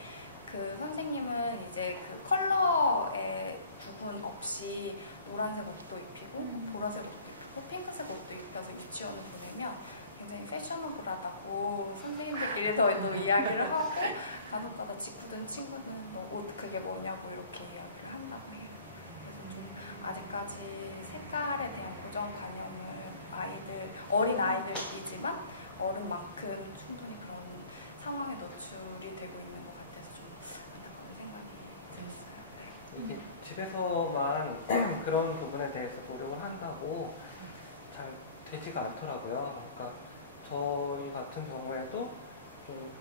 그 선생님은 이제 그 컬러의 구분 없이 노란색 옷도 입히고 보라색 옷도 입히고 핑크색 옷도 입혀서 유치원을 보내면 굉장히 패셔너블하다고 선생님들끼리 또 이야기를 하고 가족마다 직구든 친구든 뭐 옷 그게 뭐냐고 이렇게 이야기를 한다고 해요. 그래서 좀 아직까지 색깔에 대한 고정관념을 어린 아이들이지만 어른만큼 충분히 그런 상황에 노출이 되고 있는 것 같아서 좀 안타까운 생각이 들었어요. 이게 집에서만 그런 부분에 대해서 노력을 한다고 잘 되지가 않더라고요. 그러니까 저희 같은 경우에도 좀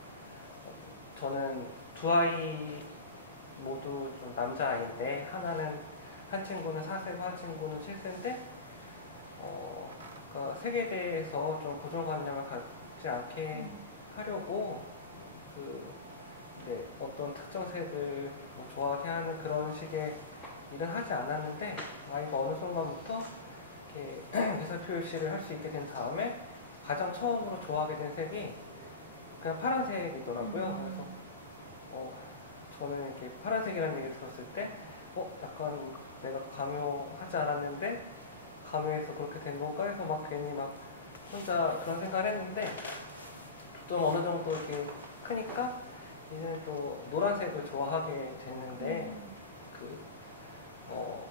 저는 두 아이 모두 좀 남자아이인데 한 친구는 4세고 한 친구는 7세인데 그러니까 색에 대해서 좀 고정관념을 갖지 않게 하려고 어떤 특정 색을 좋아하게 하는 그런 식의 일은 하지 않았는데 아이가 어느 순간부터 이렇게 의사 표시를 할 수 있게 된 다음에 가장 처음으로 좋아하게 된 색이 그냥 파란색이더라고요. 그래서 저는 이렇게 파란색이라는 얘기를 들었을 때 약간 내가 강요하지 않았는데 강요해서 그렇게 된 건가 해서 막 괜히 막 혼자 그런 생각을 했는데 좀 어느 정도 이렇게 크니까 이제는 또 노란색을 좋아하게 됐는데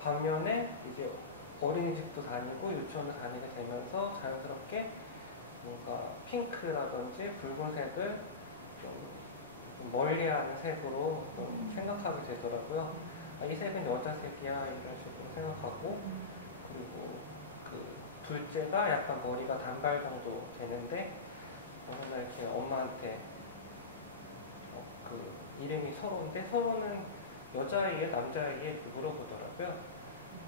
반면에 이제 어린이집도 다니고 유치원도 다니게 되면서 자연스럽게 뭔가 핑크라든지 붉은색을 좀 멀리하는 색으로 좀 생각하게 되더라고요. 이 색은 여자색이야 이런 식으로 생각하고 그리고 그 둘째가 약간 머리가 단발 정도 되는데 어느 날 이렇게 엄마한테 그 이름이 서로인데 서로는 여자아이에 남자아이에 이렇게 물어보더라고요.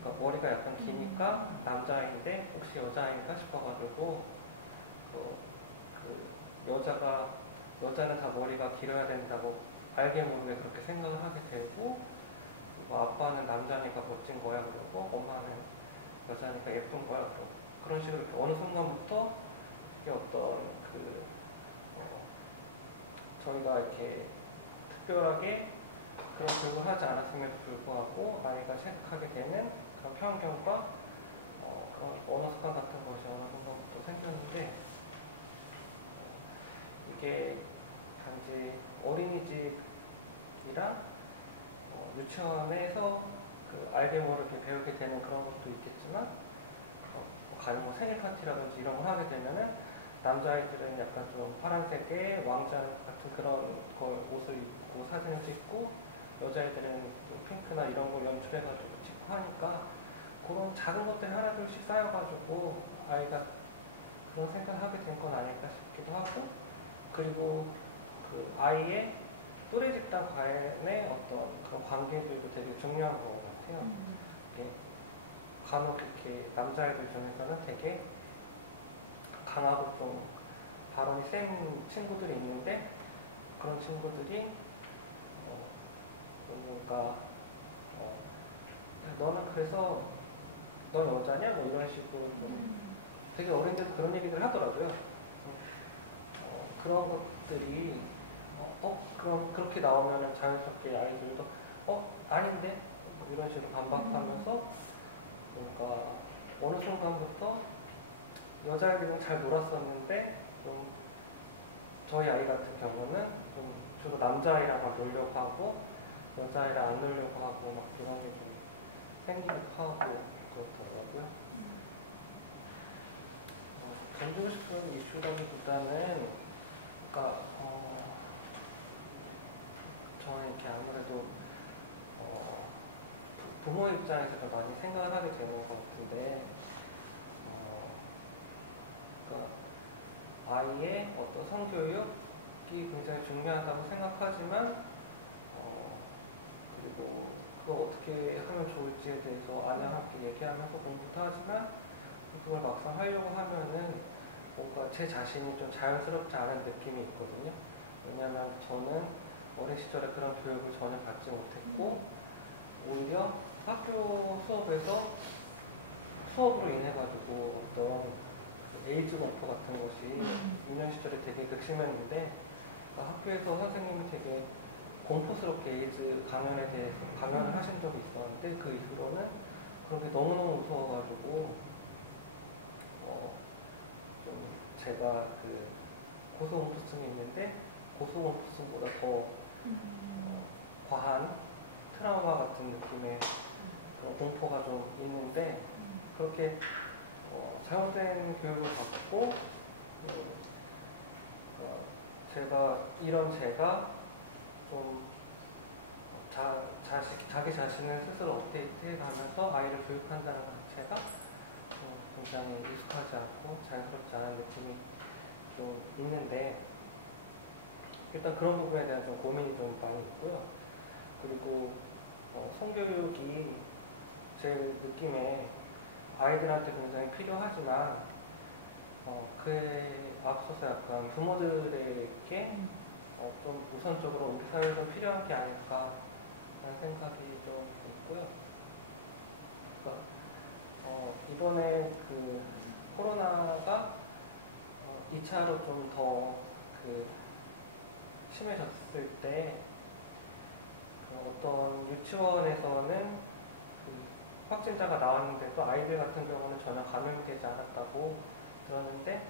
그러니까 머리가 약간 기니까 남자아이인데 혹시 여자아이인가 싶어가지고 여자는 다 머리가 길어야 된다고 알게 모르게 그렇게 생각을 하게 되고 아빠는 남자니까 멋진 거야 그러고 엄마는 여자니까 예쁜 거야 그러고 그런 식으로 어느 순간부터 이게 어떤 저희가 이렇게 특별하게 그런 교육을 하지 않았음에도 불구하고 아이가 생각하게 되는 그런 편견과 그런 언어 습관 같은 것이 어느 순간부터 생겼는데 이게 단지 어린이집이랑 유치원에서 알게 모르게 배우게 되는 그런 것도 있겠지만 가령 뭐 생일 파티라든지 이런 걸 하게 되면은 남자아이들은 약간 좀 파란색의 왕자 같은 그런 옷을 입고 사진을 찍고 여자애들은 좀 핑크나 이런 걸 연출해가지고 찍고 하니까 그런 작은 것들이 하나둘씩 쌓여가지고 아이가 그런 생각을 하게 된 건 아닐까 싶기도 하고 그리고 그 아이의 또래 집단과의 어떤 그런 관계들도 되게 중요한 것 같아요. 간혹 이렇게 남자애들 중에서는 되게 강하고 좀 발언이 센 친구들이 있는데 그런 친구들이 뭔가 너는 그래서 넌 여자냐? 뭐 이런 식으로 되게 어린애들 그런 얘기를 하더라고요. 그런 것들이 그럼 그렇게 나오면 자연스럽게 아이들도 아닌데? 뭐 이런 식으로 반박하면서 뭔가 어느 순간부터 여자애들은 잘 놀았었는데 좀 저희 아이 같은 경우는 좀 주로 남자아이랑 막 놀려고 하고 여자아이랑 안 놀려고 하고 막 이런 게 좀 생기기도 하고 그렇더라고요. 던지고 싶은 이슈라기보다는 그러니까 저는 이렇게 아무래도 부모 입장에서 좀 많이 생각을 하게 되는 것 같은데 그러니까 아이의 어떤 성교육이 굉장히 중요하다고 생각하지만 그리고 그걸 어떻게 하면 좋을지에 대해서 아내와 함께 얘기하면서 공부도 하지만 그걸 막상 하려고 하면은 뭔가 제 자신이 좀 자연스럽지 않은 느낌이 있거든요. 왜냐하면 저는 어린 시절에 그런 교육을 전혀 받지 못했고 오히려 학교 수업으로 인해 가지고 어떤 에이즈 공포 같은 것이 유년 시절에 되게 극심했는데 학교에서 선생님이 되게 공포스럽게 에이즈 감염에 대해서 강연을 하신 적이 있었는데 그 이후로는 그런 게 너무너무 무서워가지고 좀 제가 그 고소공포증이 있는데 고소공포증보다 더 과한 트라우마 같은 느낌의 그런 공포가 좀 있는데 그렇게 잘못된 교육을 받고 제가 좀 자기 자신을 스스로 업데이트해가면서 아이를 교육한다는 것 자체가 굉장히 익숙하지 않고 자연스럽지 않은 느낌이 좀 있는데 일단 그런 부분에 대한 좀 고민이 좀 많이 있고요. 그리고 성교육이 제 느낌에 아이들한테 굉장히 필요하지만 그에 앞서서 약간 부모들에게 좀 우선적으로 우리 사회에서 필요한 게 아닐까 라는 생각이 좀 있고요. 그러니까 이번에 그 코로나가 2차로 좀 더 심해졌을 때 어떤 유치원에서는 확진자가 나왔는데도 아이들 같은 경우는 전혀 감염이 되지 않았다고 들었는데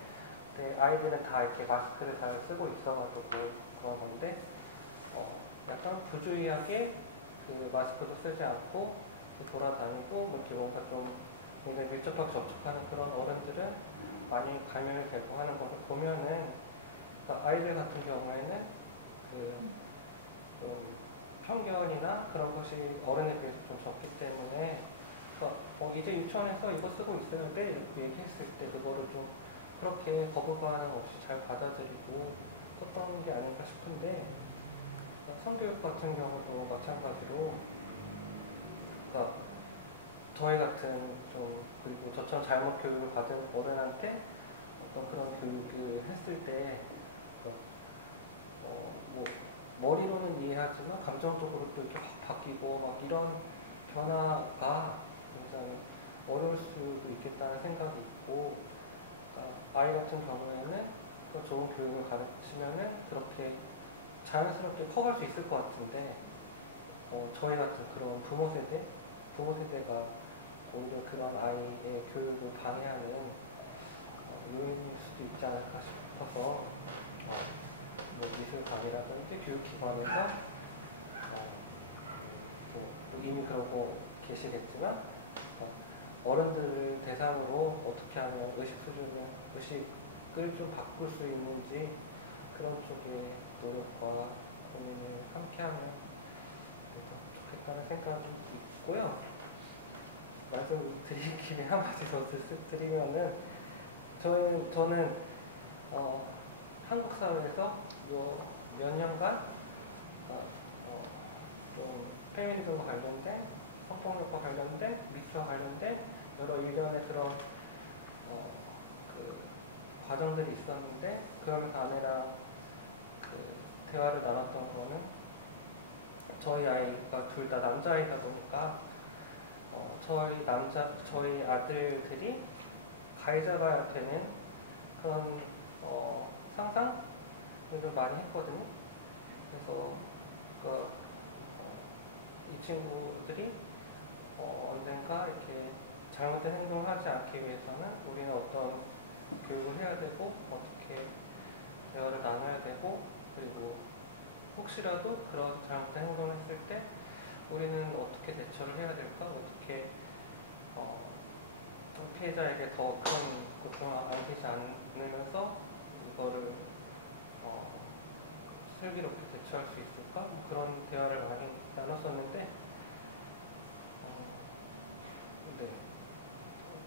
아이들은 다 이렇게 마스크를 잘 쓰고 있어가지고 그런 건데 약간 부주의하게 그 마스크도 쓰지 않고 돌아다니고 뭐 이렇게 뭔가 좀 굉장히 밀접하게 접촉하는 그런 어른들은 많이 감염이 되고 하는 것을 보면은 아이들 같은 경우에는 좀 편견이나 그런 것이 어른에 비해서 좀 적기 때문에 이제 유치원에서 이거 쓰고 있어야 돼 이렇게 얘기했을 때 그거를 좀 그렇게 거부감 없이 잘 받아들이고 썼던 게 아닌가 싶은데 성교육 같은 경우도 마찬가지로 저희 같은 좀 그리고 저처럼 잘못 교육을 받은 어른한테 어떤 그런 교육을 했을 때 뭐 머리로는 이해하지만 감정적으로 또 이렇게 확 바뀌고 막 이런 변화가 굉장히 어려울 수도 있겠다는 생각이 있고 아이 같은 경우에는 좋은 교육을 가르치면은 그렇게 자연스럽게 커갈 수 있을 것 같은데 저희 같은 그런 부모 세대가 오히려 그런 아이의 교육을 방해하는 요인일 수도 있지 않을까 싶어서 뭐 미술관이라든지 교육기관에서 또 이미 그러고 계시겠지만 어른들을 대상으로 어떻게 하면 의식을 좀 바꿀 수 있는지 그런 쪽의 노력과 고민을 함께하면 좋겠다는 생각이 있고요. 말씀드린 김에 한마디 더 드리면은 저는 한국 사회에서 몇 년간 좀 페미니즘과 관련된 성폭력과 관련된 미투와 관련된 여러 일련의 그런 과정들이 있었는데 그러면서 아내랑 대화를 나눴던 거는 저희 아이가 둘 다 남자아이다 보니까 저희 아들들이 가해자가 되는 그런 상상을 많이 했거든요. 그래서 이 친구들이 언젠가 이렇게 잘못된 행동을 하지 않기 위해서는 우리는 어떤 교육을 해야 되고 어떻게 대화를 나눠야 되고 그리고 혹시라도 그런 잘못된 행동을 했을 때 우리는 어떻게 대처를 해야 될까? 어떻게 피해자에게 더 큰 고통을 안기지 않으면서 이거를 슬기롭게 대처할 수 있을까? 그런 대화를 많이 나눴었는데 네.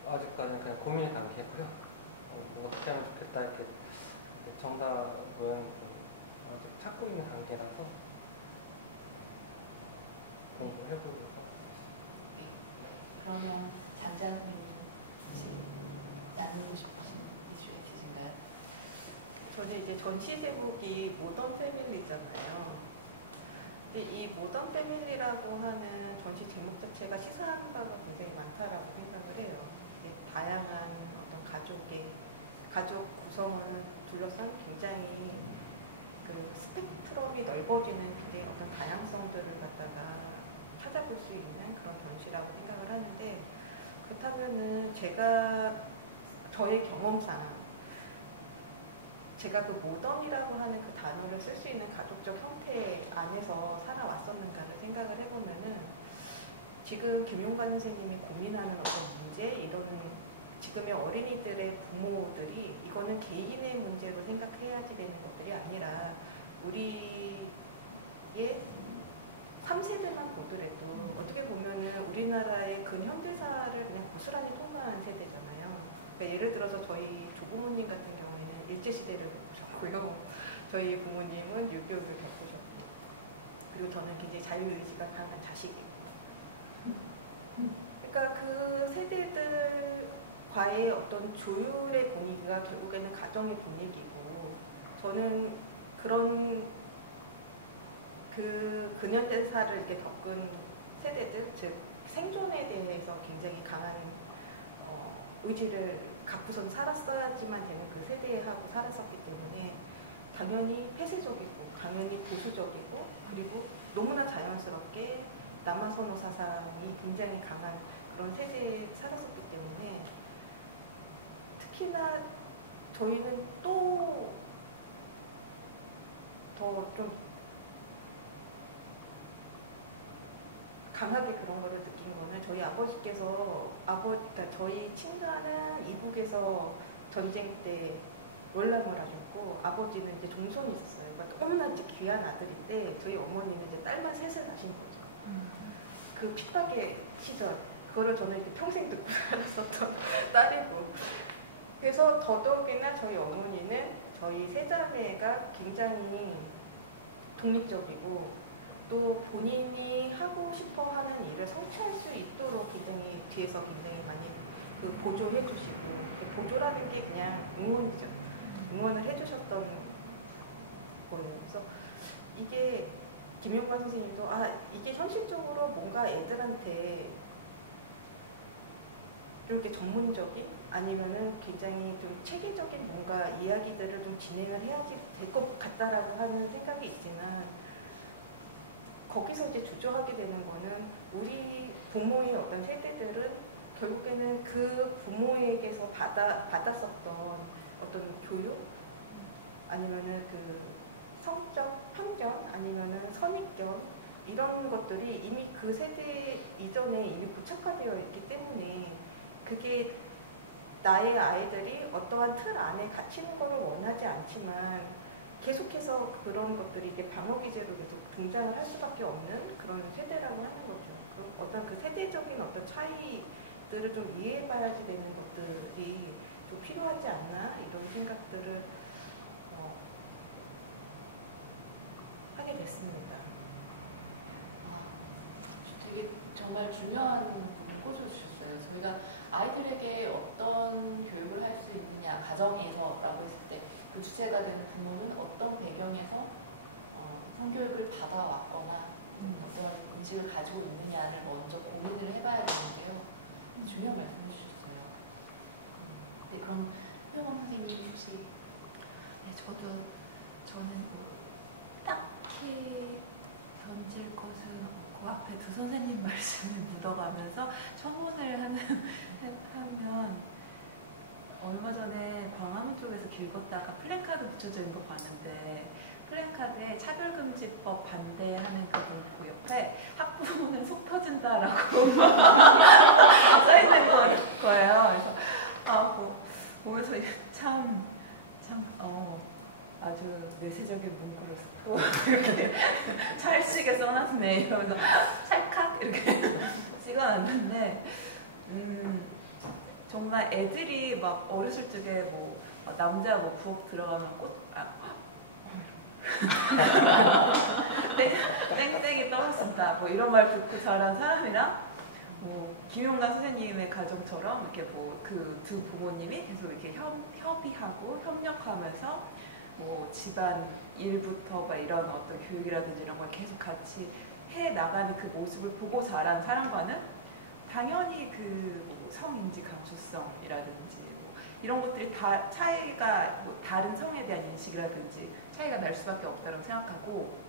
아직까지는 그냥 고민의 단계고요. 뭐 어떻게 하면 좋겠다 이렇게 정답은 아직 찾고 있는 단계라서 공부를 해보려고 하고 있습니다. 그러면 장자님이 나누고 싶으신 이슈 있으신가요? 저는 이제 전시 제목이 모던 패밀리잖아요. 근데 이 모던 패밀리라고 하는 전시 제목 자체가 시사하는 바가 굉장히 많다라고 생각을 해요. 다양한 어떤 가족 구성을 둘러싼 굉장히 그 스펙트럼이 넓어지는 굉장히 어떤 다양성들을 갖다가 찾아볼 수 있는 그런 전시라고 생각을 하는데, 그렇다면은 저의 경험상 제가 그 모던이라고 하는 그 단어를 쓸 수 있는 가족적 형태 안에서 살아왔었는가를 생각을 해보면은, 지금 김용관 선생님이 고민하는 어떤 문제, 이거는 지금의 어린이들의 부모들이 이거는 개인의 문제로 생각해야지 되는 것들이 아니라 우리의 3세대만 보더라도 어떻게 보면은 우리나라의 근현대사를 그냥 고스란히 통과한 세대잖아요. 그러니까 예를 들어서 저희 조부모님 같은 경우에는 일제시대를 겪으셨고요. 저희 부모님은 6.25를 겪으셨고, 그리고 저는 굉장히 자유의지가 강한 자식이고. 그러니까 그 세대들과의 어떤 조율의 분위기가 결국에는 가정의 분위기고, 저는 그런 그 근현대사를 이렇게 겪은 세대들, 즉 생존에 대해서 굉장히 강한 의지를 갖고선 살았어야지만 되는 그 세대하고 살았었기 때문에 당연히 폐쇄적이고 당연히 보수적이고, 그리고 너무나 자연스럽게 남아선호 사상이 굉장히 강한 그런 세대에 살았었기 때문에, 특히나 저희는 또 더 좀 강하게 그런 거를 느낀 거는, 저희 아버지께서 그러니까 저희 친가는 이북에서 전쟁 때 월남을 하셨고, 아버지는 이제 종손이 있었어요. 그러니까 너무나 이제 귀한 아들인데 저희 어머니는 이제 딸만 셋을 낳으신 거죠. 그 핍박의 시절, 그거를 저는 이렇게 평생 듣고 살았었던 딸이고, 그래서 더더욱이나 저희 어머니는 저희 세자매가 굉장히 독립적이고 또 본인이 하고 싶어 하는 일을 성취할 수 있도록 굉장히 뒤에서 굉장히 많이 그 보조해 주시고, 보조라는 게 그냥 응원이죠. 응원을 해주셨던 거예요. 그래서 이게 김용관 선생님도 이게 현실적으로 뭔가 애들한테 이렇게 전문적인 아니면은 굉장히 좀 체계적인 뭔가 이야기들을 좀 진행을 해야지 될 것 같다라고 하는 생각이 있지만, 거기서 이제 주저하게 되는 거는 우리 부모의 어떤 세대들은 결국에는 그 부모에게서 받았었던 어떤 교육, 아니면은 그 성적 편견, 아니면은 선입견, 이런 것들이 이미 그 세대 이전에 이미 고착화되어 있기 때문에, 그게 나의 아이들이 어떠한 틀 안에 갇히는 것을 원하지 않지만 계속해서 그런 것들이 이게 방어기제로 계속 등장을 할 수밖에 없는 그런 세대라고 하는 거죠. 어떤 그 세대적인 어떤 차이들을 좀 이해해봐야지 되는 것들이 좀 필요하지 않나, 이런 생각들을 하게 됐습니다. 되게 정말 중요한 부분을 꽂아주셨어요. 저희가 아이들에게 어떤 교육을 할 수 있느냐, 가정에서라고 했을 때 그 주체가 되는 부모는 어떤 배경에서 성교육을 받아왔거나 어떤 의식을 가지고 있느냐를 먼저 고민을 해봐야 되는데요. 중요한 말씀해 주셨어요. 네, 그럼 효영 선생님 혹시? 네, 저는 딱히 던질 것은 없고, 앞에 두 선생님 말씀을 묻어가면서 첨언을 하면, 얼마 전에 광화문 쪽에서 길 걷다가 플래카드 붙여져 있는 거 봤는데, 플래카드에 차별금지법 반대하는 그 문구 옆에 학부모는 속 터진다라고 써있는 거예요. 그래서 보면서 참 아주 내세적인 문구를 쓰고 이렇게 찰지게 써놨네 이러면서 찰칵 이렇게 찍어놨는데, 정말 애들이 막 어렸을 적에 뭐 남자 뭐 부엌 들어가면 땡땡이 떨어진다 뭐 이런 말 듣고 자란 사람이랑, 뭐 김용관 선생님의 가정처럼 이렇게 뭐 그 두 부모님이 계속 이렇게 협의하고 협력하면서 뭐 집안 일부터 막 이런 어떤 교육이라든지 이런 걸 계속 같이 해 나가는 그 모습을 보고 자란 사람과는 당연히 그뭐 성인지 감수성이라든지 뭐 이런 것들이 다 차이가 뭐 다른 성에 대한 인식이라든지 차이가 날 수밖에 없다고 생각하고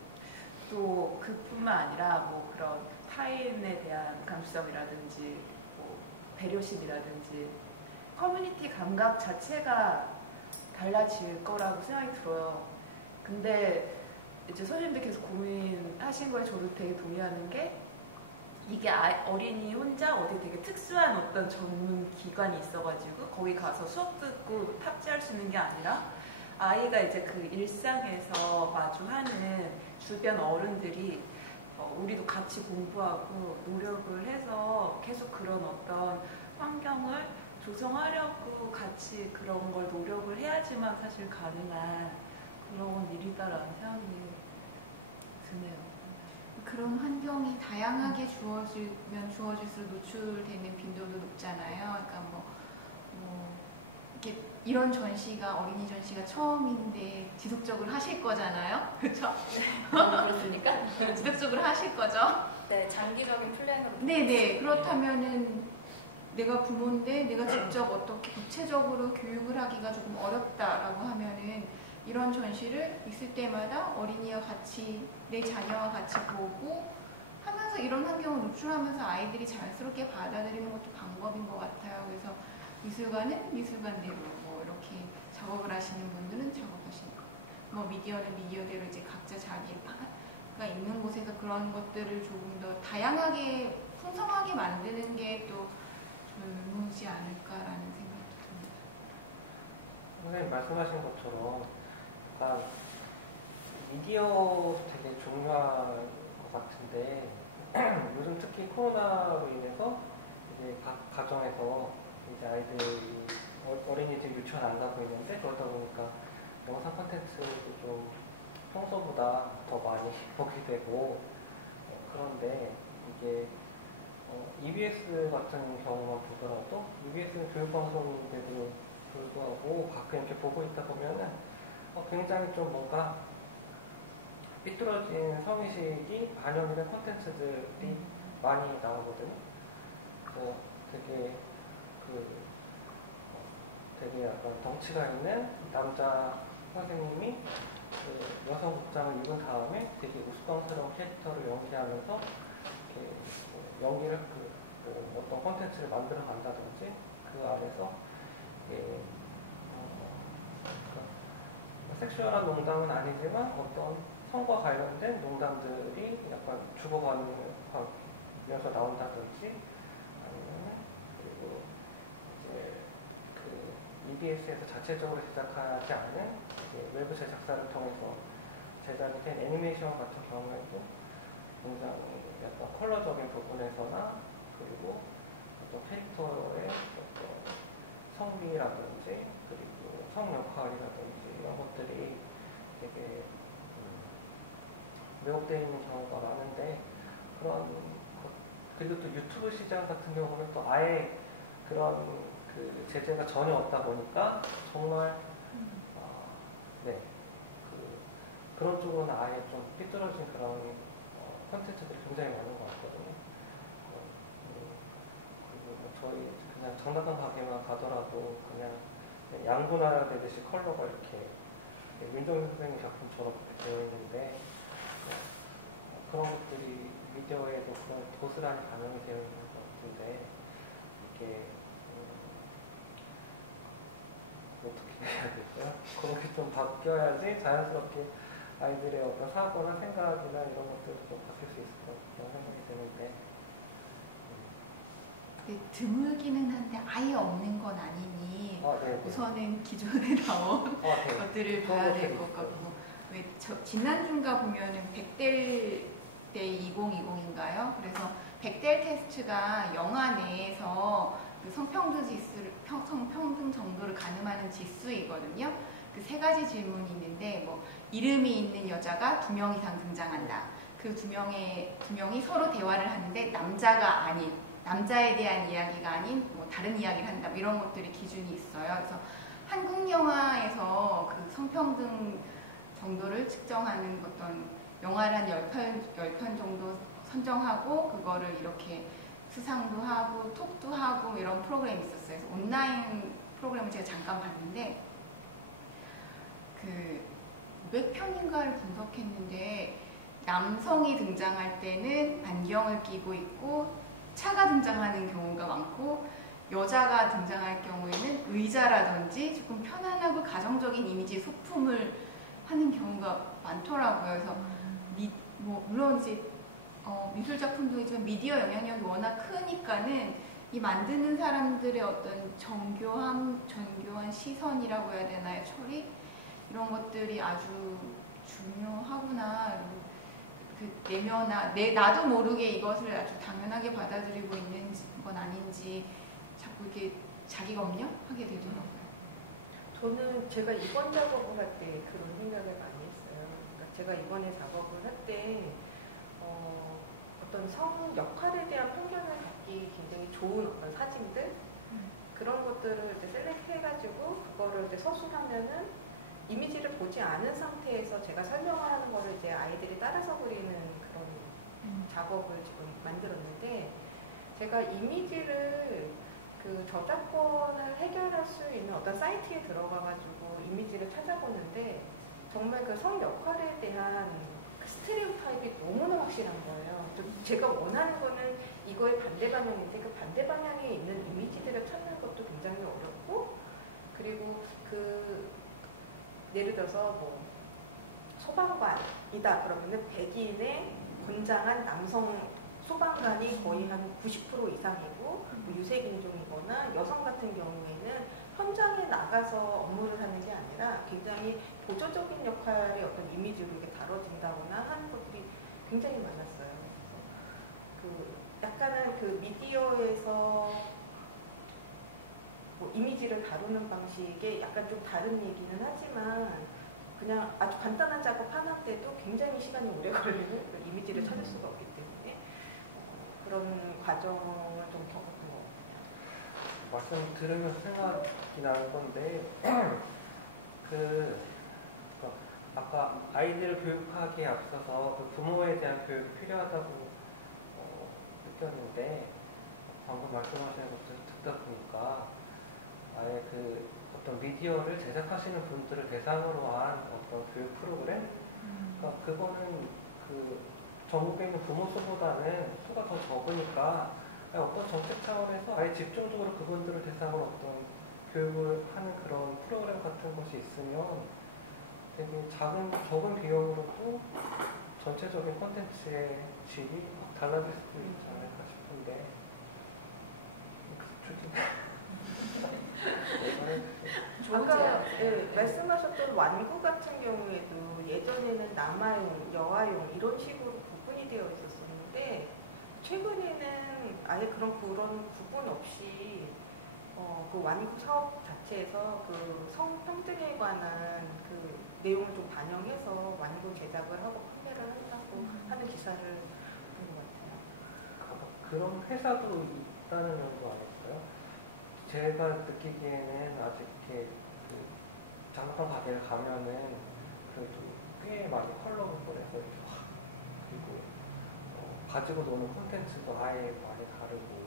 또 그뿐만 아니라 뭐 그런 타인에 대한 감수성이라든지 뭐 배려심이라든지 커뮤니티 감각 자체가 달라질 거라고 생각이 들어요. 근데 이제 선생님들께서 고민하신 거에 저도 되게 동의하는 게 이게 어린이 혼자 어디 되게 특수한 어떤 전문 기관이 있어가지고 거기 가서 수업 듣고 탑재할 수 있는 게 아니라 아이가 이제 그 일상에서 마주하는 주변 어른들이 우리도 같이 공부하고 노력을 해서 계속 그런 어떤 환경을 조성하려고 같이 그런 걸 노력을 해야지만 사실 가능한 그런 일이다라는 생각이 드네요. 그런 환경이 다양하게 주어지면 주어질수록 노출되는 빈도도 높잖아요. 그러니까 뭐 이렇게 이런 전시가 어린이 전시가 처음인데 지속적으로 하실 거잖아요, 그렇죠? 그렇습니까? 지속적으로 하실 거죠? 네, 장기적인 플랜으로. 네네. 그렇다면은 내가 부모인데 내가 직접 어떻게 구체적으로 교육을 하기가 조금 어렵다라고 하면은 이런 전시를 있을 때마다 어린이와 같이 내 자녀와 같이 보고 하면서 이런 환경을 노출하면서 아이들이 자연스럽게 받아들이는 것도 방법인 것 같아요. 그래서 미술관은 미술관대로 뭐 이렇게 작업을 하시는 분들은 작업하시는 거, 뭐 미디어는 미디어대로 이제 각자 자기가 있는 곳에서 그런 것들을 조금 더 다양하게 풍성하게 만드는 게 또 좋지 않을까라는 생각도 듭니다. 선생님 말씀하신 것처럼 약간 미디어 되게 중요한 것 같은데 요즘 특히 코로나로 인해서 이제 각 가정에서 이제 아이들이 어린이집 유치원 안 가고 있는데 그러다 보니까 영상 콘텐츠도 좀 평소보다 더 많이 보게 되고 그런데 이게 EBS 같은 경우만 보더라도 EBS는 교육방송인데도 불구하고 가끔 이렇게 보고 있다 보면은 굉장히 좀 뭔가 삐뚤어진 성의식이 반영이 된 콘텐츠들이 많이 나오거든요. 그래서 되게 약간 덩치가 있는 남자 선생님이 그 여성 복장을 입은 다음에 되게 우스꽝스러운 캐릭터를 연기하면서 이렇게 연기를 어떤 콘텐츠를 만들어 간다든지 그 안에서 섹슈얼한 농담은 아니지만 어떤 성과 관련된 농담들이 약간 주고받으면서 나온다든지 아니면 그리고 이제 그 EBS에서 자체적으로 제작하지 않은 외부 제작사를 통해서 제작이 된 애니메이션 같은 경우에도 굉장히 약간 컬러적인 부분에서나 그리고 어떤 캐릭터의 어떤 성비라든지 그리고 성 역할이라든지 이런 것들이 되게 왜곡되어 있는 경우가 많은데 그리고 또 유튜브 시장 같은 경우는 또 아예 그런 그 제재가 전혀 없다 보니까 정말 그런 쪽으로는 아예 좀 삐뚤어진 그런 콘텐츠들이 굉장히 많은 것 같거든요. 그리고 저희 그냥 장난감 가게만 가더라도 그냥 양분하라 되듯이 컬러가 이렇게 민정희 선생님 작품처럼 되어 있는데 그런 것들이 미디어에도 그런 고스란히 반영이 되어 있는 것 같은데 이게 어떻게 해야 될까요? 그런 게 좀 바뀌어야지 자연스럽게 아이들의 어떤 사고나 생각이나 이런 것들도 좀 바뀔 수 있을 것 같다는 생각이 드는데 드물기는 한데 아예 없는 건 아니니 우선은 기존에 나온 것들을 봐야 될 것 같고 왜 지난주인가 보면은 100대 2020인가요? 그래서 100대 테스트가 영화 내에서 그 성평등 정도를 가늠하는 지수이거든요. 그 세 가지 질문이 있는데 뭐 이름이 있는 여자가 2명 이상 등장한다. 그 두 명이 서로 대화를 하는데 남자에 대한 이야기가 아닌 뭐 다른 이야기를 한다. 이런 것들이 기준이 있어요. 그래서 한국 영화에서 그 성평등 정도를 측정하는 어떤 영화를 한 10편 정도 선정하고 그거를 이렇게 수상도 하고 톡도 하고 이런 프로그램이 있었어요. 그래서 온라인 프로그램을 제가 잠깐 봤는데 그 500편인가를 분석했는데 남성이 등장할 때는 안경을 끼고 있고 차가 등장하는 경우가 많고 여자가 등장할 경우에는 의자라든지 조금 편안하고 가정적인 이미지 소품을 하는 경우가 많더라고요. 그래서 물론 이제 미술 작품도 있지만 미디어 영향력이 워낙 크니까는 이 만드는 사람들의 어떤 정교한 시선이라고 해야 되나요? 처리? 이런 것들이 아주 중요하구나. 그 나도 모르게 이것을 아주 당연하게 받아들이고 있는 건 아닌지 자꾸 이렇게 자기가 없냐하게 되더라고요. 저는 제가 이번 작업을 할 때 그런 생각을 많이 했어요. 그러니까 제가 이번에 작업을 할 때 어떤 성 역할에 대한 편견을 갖기 굉장히 좋은 어떤 사진들 그런 것들을 이제 셀렉트해가지고 그거를 이제 서술하면은 이미지를 보지 않은 상태에서 제가 설명하는 거를 이제 아이들이 따라서 그리는 그런 작업을 지금 만들었는데 제가 이미지를 그 저작권을 해결할 수 있는 어떤 사이트에 들어가가지고 이미지를 찾아보는데 정말 그 성 역할에 대한 그 스테레오타입이 너무나 확실한 거예요. 제가 원하는 거는 이거의 반대 방향인데 그 반대 방향에 있는 이미지들을 찾는 것도 굉장히 어렵고 그리고 그 예를 들어서 뭐 소방관이다 그러면은 백인의 건장한 남성 소방관이 거의 한 90% 이상이고 뭐 유색인종이거나 여성 같은 경우에는 현장에 나가서 업무를 하는 게 아니라 굉장히 보조적인 역할의 어떤 이미지로 이렇게 다뤄진다거나 하는 것들이 굉장히 많았어요. 그 약간은 그 미디어에서 뭐 이미지를 다루는 방식에 약간 좀 다른 얘기는 하지만 그냥 아주 간단한 작업 하나 때도 굉장히 시간이 오래 걸리는 이미지를 찾을 수가 없기 때문에 그런 과정을 좀 겪었던 것 같아요. 말씀 들으면서 생각이 나는 건데 아까 아이들을 교육하기에 앞서서 그 부모에 대한 교육이 필요하다고 느꼈는데 방금 말씀하시는 것들 듣다 보니까 아예 그 어떤 미디어를 제작하시는 분들을 대상으로 한 어떤 교육 프로그램? 그러니까 그거는 그 전국에 있는 부모 수보다는 수가 더 적으니까 어떤 정책 차원에서 아예 집중적으로 그분들을 대상으로 어떤 교육을 하는 그런 프로그램 같은 것이 있으면 되게 적은 비용으로도 전체적인 콘텐츠의 질이 확 달라질 수도 있지 않을까 싶은데 아까 말씀하셨던 완구 같은 경우에도 예전에는 남아용, 여아용 이런 식으로 구분이 되어 있었었는데 최근에는 아예 그런 구분 없이 그 완구 사업 자체에서 그 성평등에 관한 그 내용을 좀 반영해서 완구 제작을 하고 판매를 한다고 하는 기사를 본 것 같아요. 그런 회사도 있다는 점도 알았어요. 제가 느끼기에는 아직 이렇게 그 장판 가게를 가면은 그래도 꽤 많이 컬러를 보내서 이렇게 확 그리고 가지고 노는 콘텐츠도 아예 많이 다르고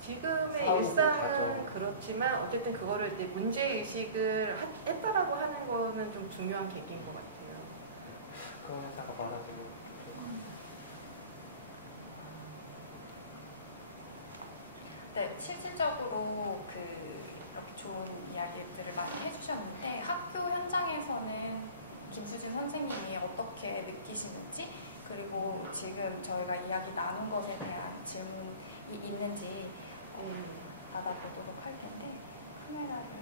지금의 일상은 그렇지만 어쨌든 그거를 이제 문제의식을 했다라고 하는 거는 좀 중요한 계기인 것 같아요. 그런 회사가 많아지고 네, 실질적으로 이렇게 좋은 이야기들을 많이 해주셨는데 학교 현장에서는 김수진 선생님이 어떻게 느끼시는지 그리고 지금 저희가 이야기 나눈 것에 대한 질문이 있는지 받아보도록 할 텐데 카메라를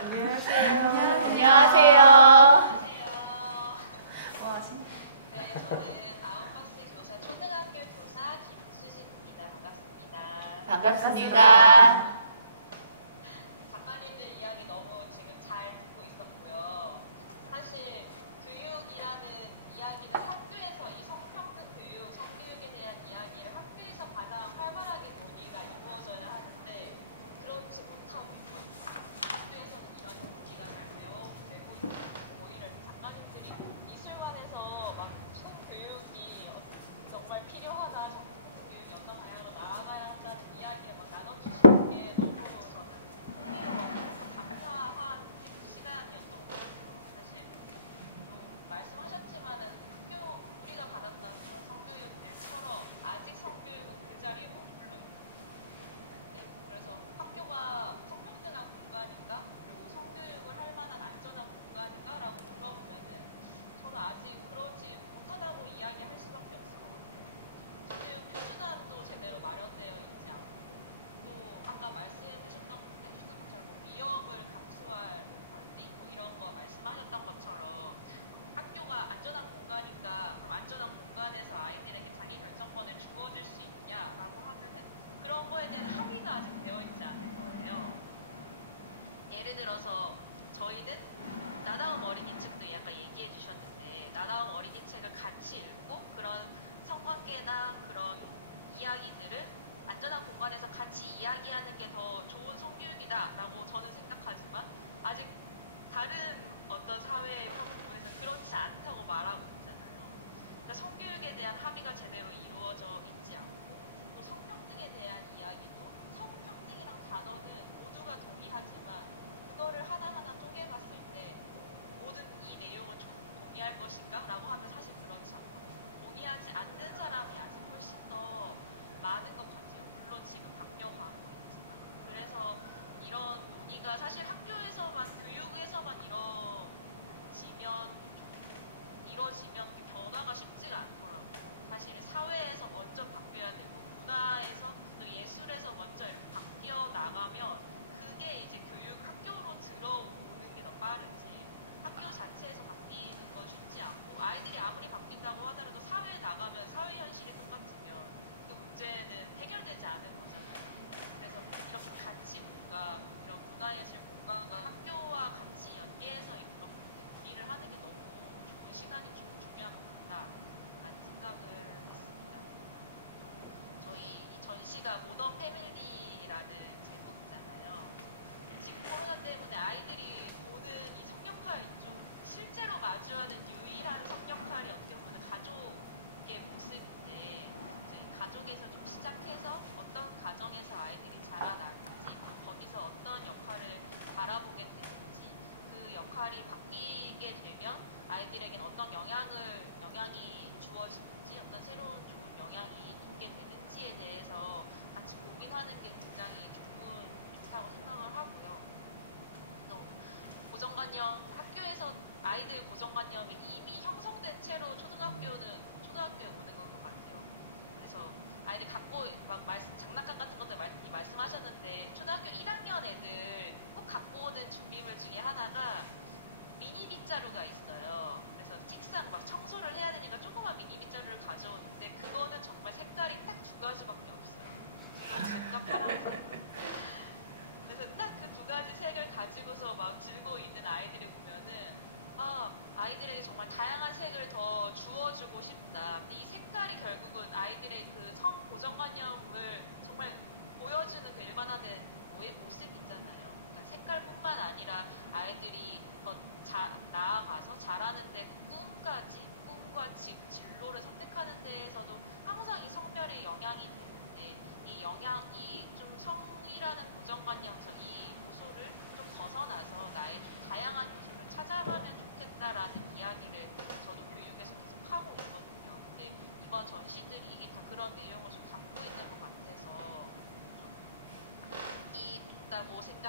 안녕하세요. 안녕하세요. 와, 진짜. 반갑습니다. 작가님들 이야기 너무 지금 잘 듣고 있었고요. 사실 교육이라는 이야기는 학교에서 이 성평등 교육, 성교육에 대한 이야기를 학교에서 가장 활발하게 논의가 이루어져야 하는데 그렇지 못하고 있거든요. 학교에서는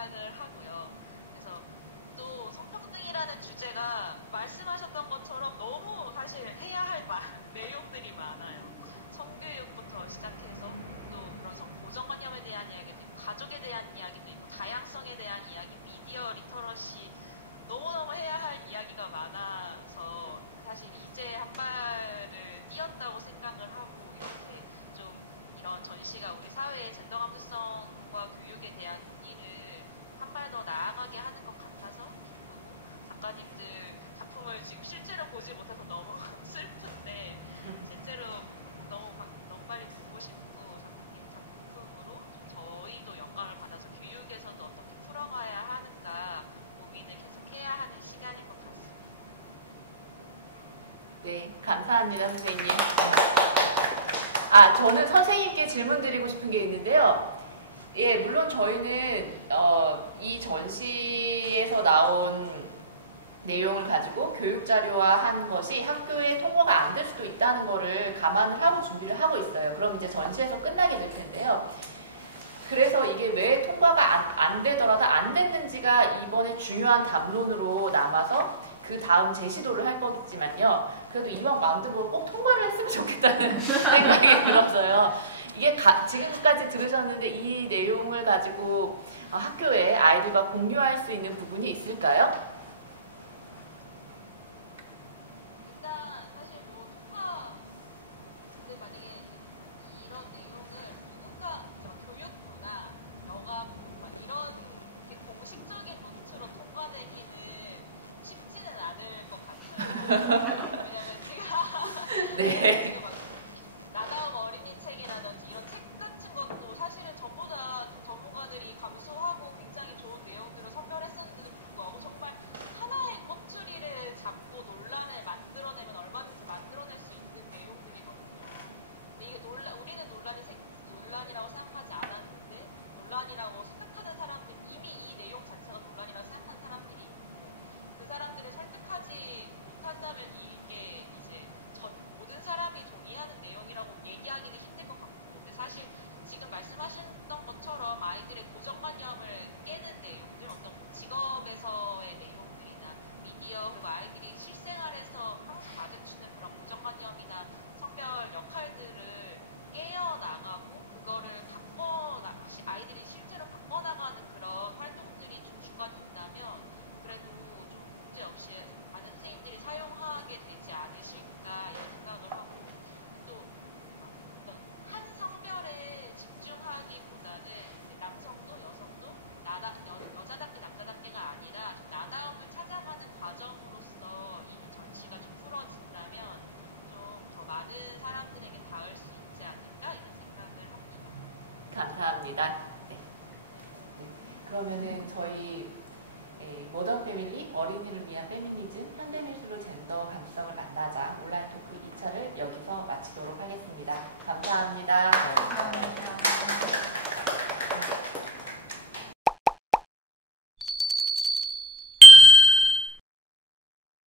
생각을 하고요. 그래서 또 성평등이라는 주제가 말씀하셨던 것처럼 너무 사실 해야 할 내용들이 많아요. 성교육부터 시작해서 또 그런 고정관념에 대한 이야기도 있고, 가족에 대한 이야기도 있고, 다양성에 대한 이야기, 미디어 리터러시, 너무너무 해야 할 이야기가 많아서 사실 이제 한 발을 뛰었다고 생각을 하고, 이렇게 좀 이런 전시가 우리 사회의 젠더 감수성과 교육에 대한 일을 한 발 더 나아가게 하는 것 같아서 작가님들 작품을 지금 실제로 보지 못해서 너무 슬픈데 실제로 너무 빨리 보고 싶고, 이 작품으로 저희도 영감을 받아서 교육에서도 어떻게 풀어가야 하는가 고민을 계속해야 하는 시간인 것 같습니다. 네, 감사합니다, 선생님. 저는 선생님께 질문 드리고 싶은 게 있는데요. 예, 물론 저희는 이 전시에서 나온 내용을 가지고 교육자료화한 것이 학교에 통보가 안 될 수도 있다는 거를 감안을 하고 준비를 하고 있어요. 그럼 이제 전시에서 끝나게 될 텐데요. 그래서 이게 왜 통과가 안 되더라도 안 됐는지가 이번에 중요한 담론으로 남아서 그 다음 제시도를 할 거겠지만요. 그래도 이왕 마음대로 꼭 통과를 했으면 좋겠다는 생각이 들었어요. 이게 지금까지 들으셨는데 이 내용을 가지고 학교에 아이들과 공유할 수 있는 부분이 있을까요? 일단 사실 뭐 통과, 근데 만약에 이런 내용을 통과, 교육부나 여가부 이런 공식적인 루트로 통과되기는 쉽지는 않을 것 같아요. 왜냐면 제가 네. 나다움 어린이 책이라든지 이런 책 같은 것도 사실은 전보다 전문가들이 감수하고 굉장히 좋은 내용들을 선별했었는데도 불구하고 정말 하나의 꼬투리를 잡고 논란을 만들어내면 얼마든지 만들어낼 수 있는 내용들이거든요. 근데 이게 우리는 논란이라고 생각하지 않았는데 논란이라고 생각하는 사람들, 이미 이 내용 자체가 논란이라고 생각하는 사람들이 있는데 그 사람들을 설득하지 못한다면 이게 이제 모든 사람이 동의하는 내용이라고 얘기하기는 힘들 것 같고, 근데 사실 지금 말씀하셨던 것처럼 아이들의 고정관념을 깨는 내용들, 어떤 직업에서의 내용들이나 미디어, 그리고 아이들이 실생활에서 평소 마주치는 그런 고정관념이나 성별 역할들을 깨어나가고 그거를 아이들이 실제로 바꿔나가는 그런 활동들이 중추가 된다면 그래도 좀 문제없이 많은 선생님들이 사용하게 되지 않으실까 이런 생각을 하고, 또 한 성별에 집중하기보다는 남성도 여성도 여자답게 남자답게가 아니라 나다움을 찾아가는 과정으로서 이 장치가 좀 풀어진다면 좀 더 많은 사람들에게 닿을 수 있지 않을까 이런 생각을 합니다. 감사합니다. 네. 그러면은 저희 모던 패밀리, 어린이를 위한 페미니즘, 현대미술로 젠더 감수성을 만나자 온라인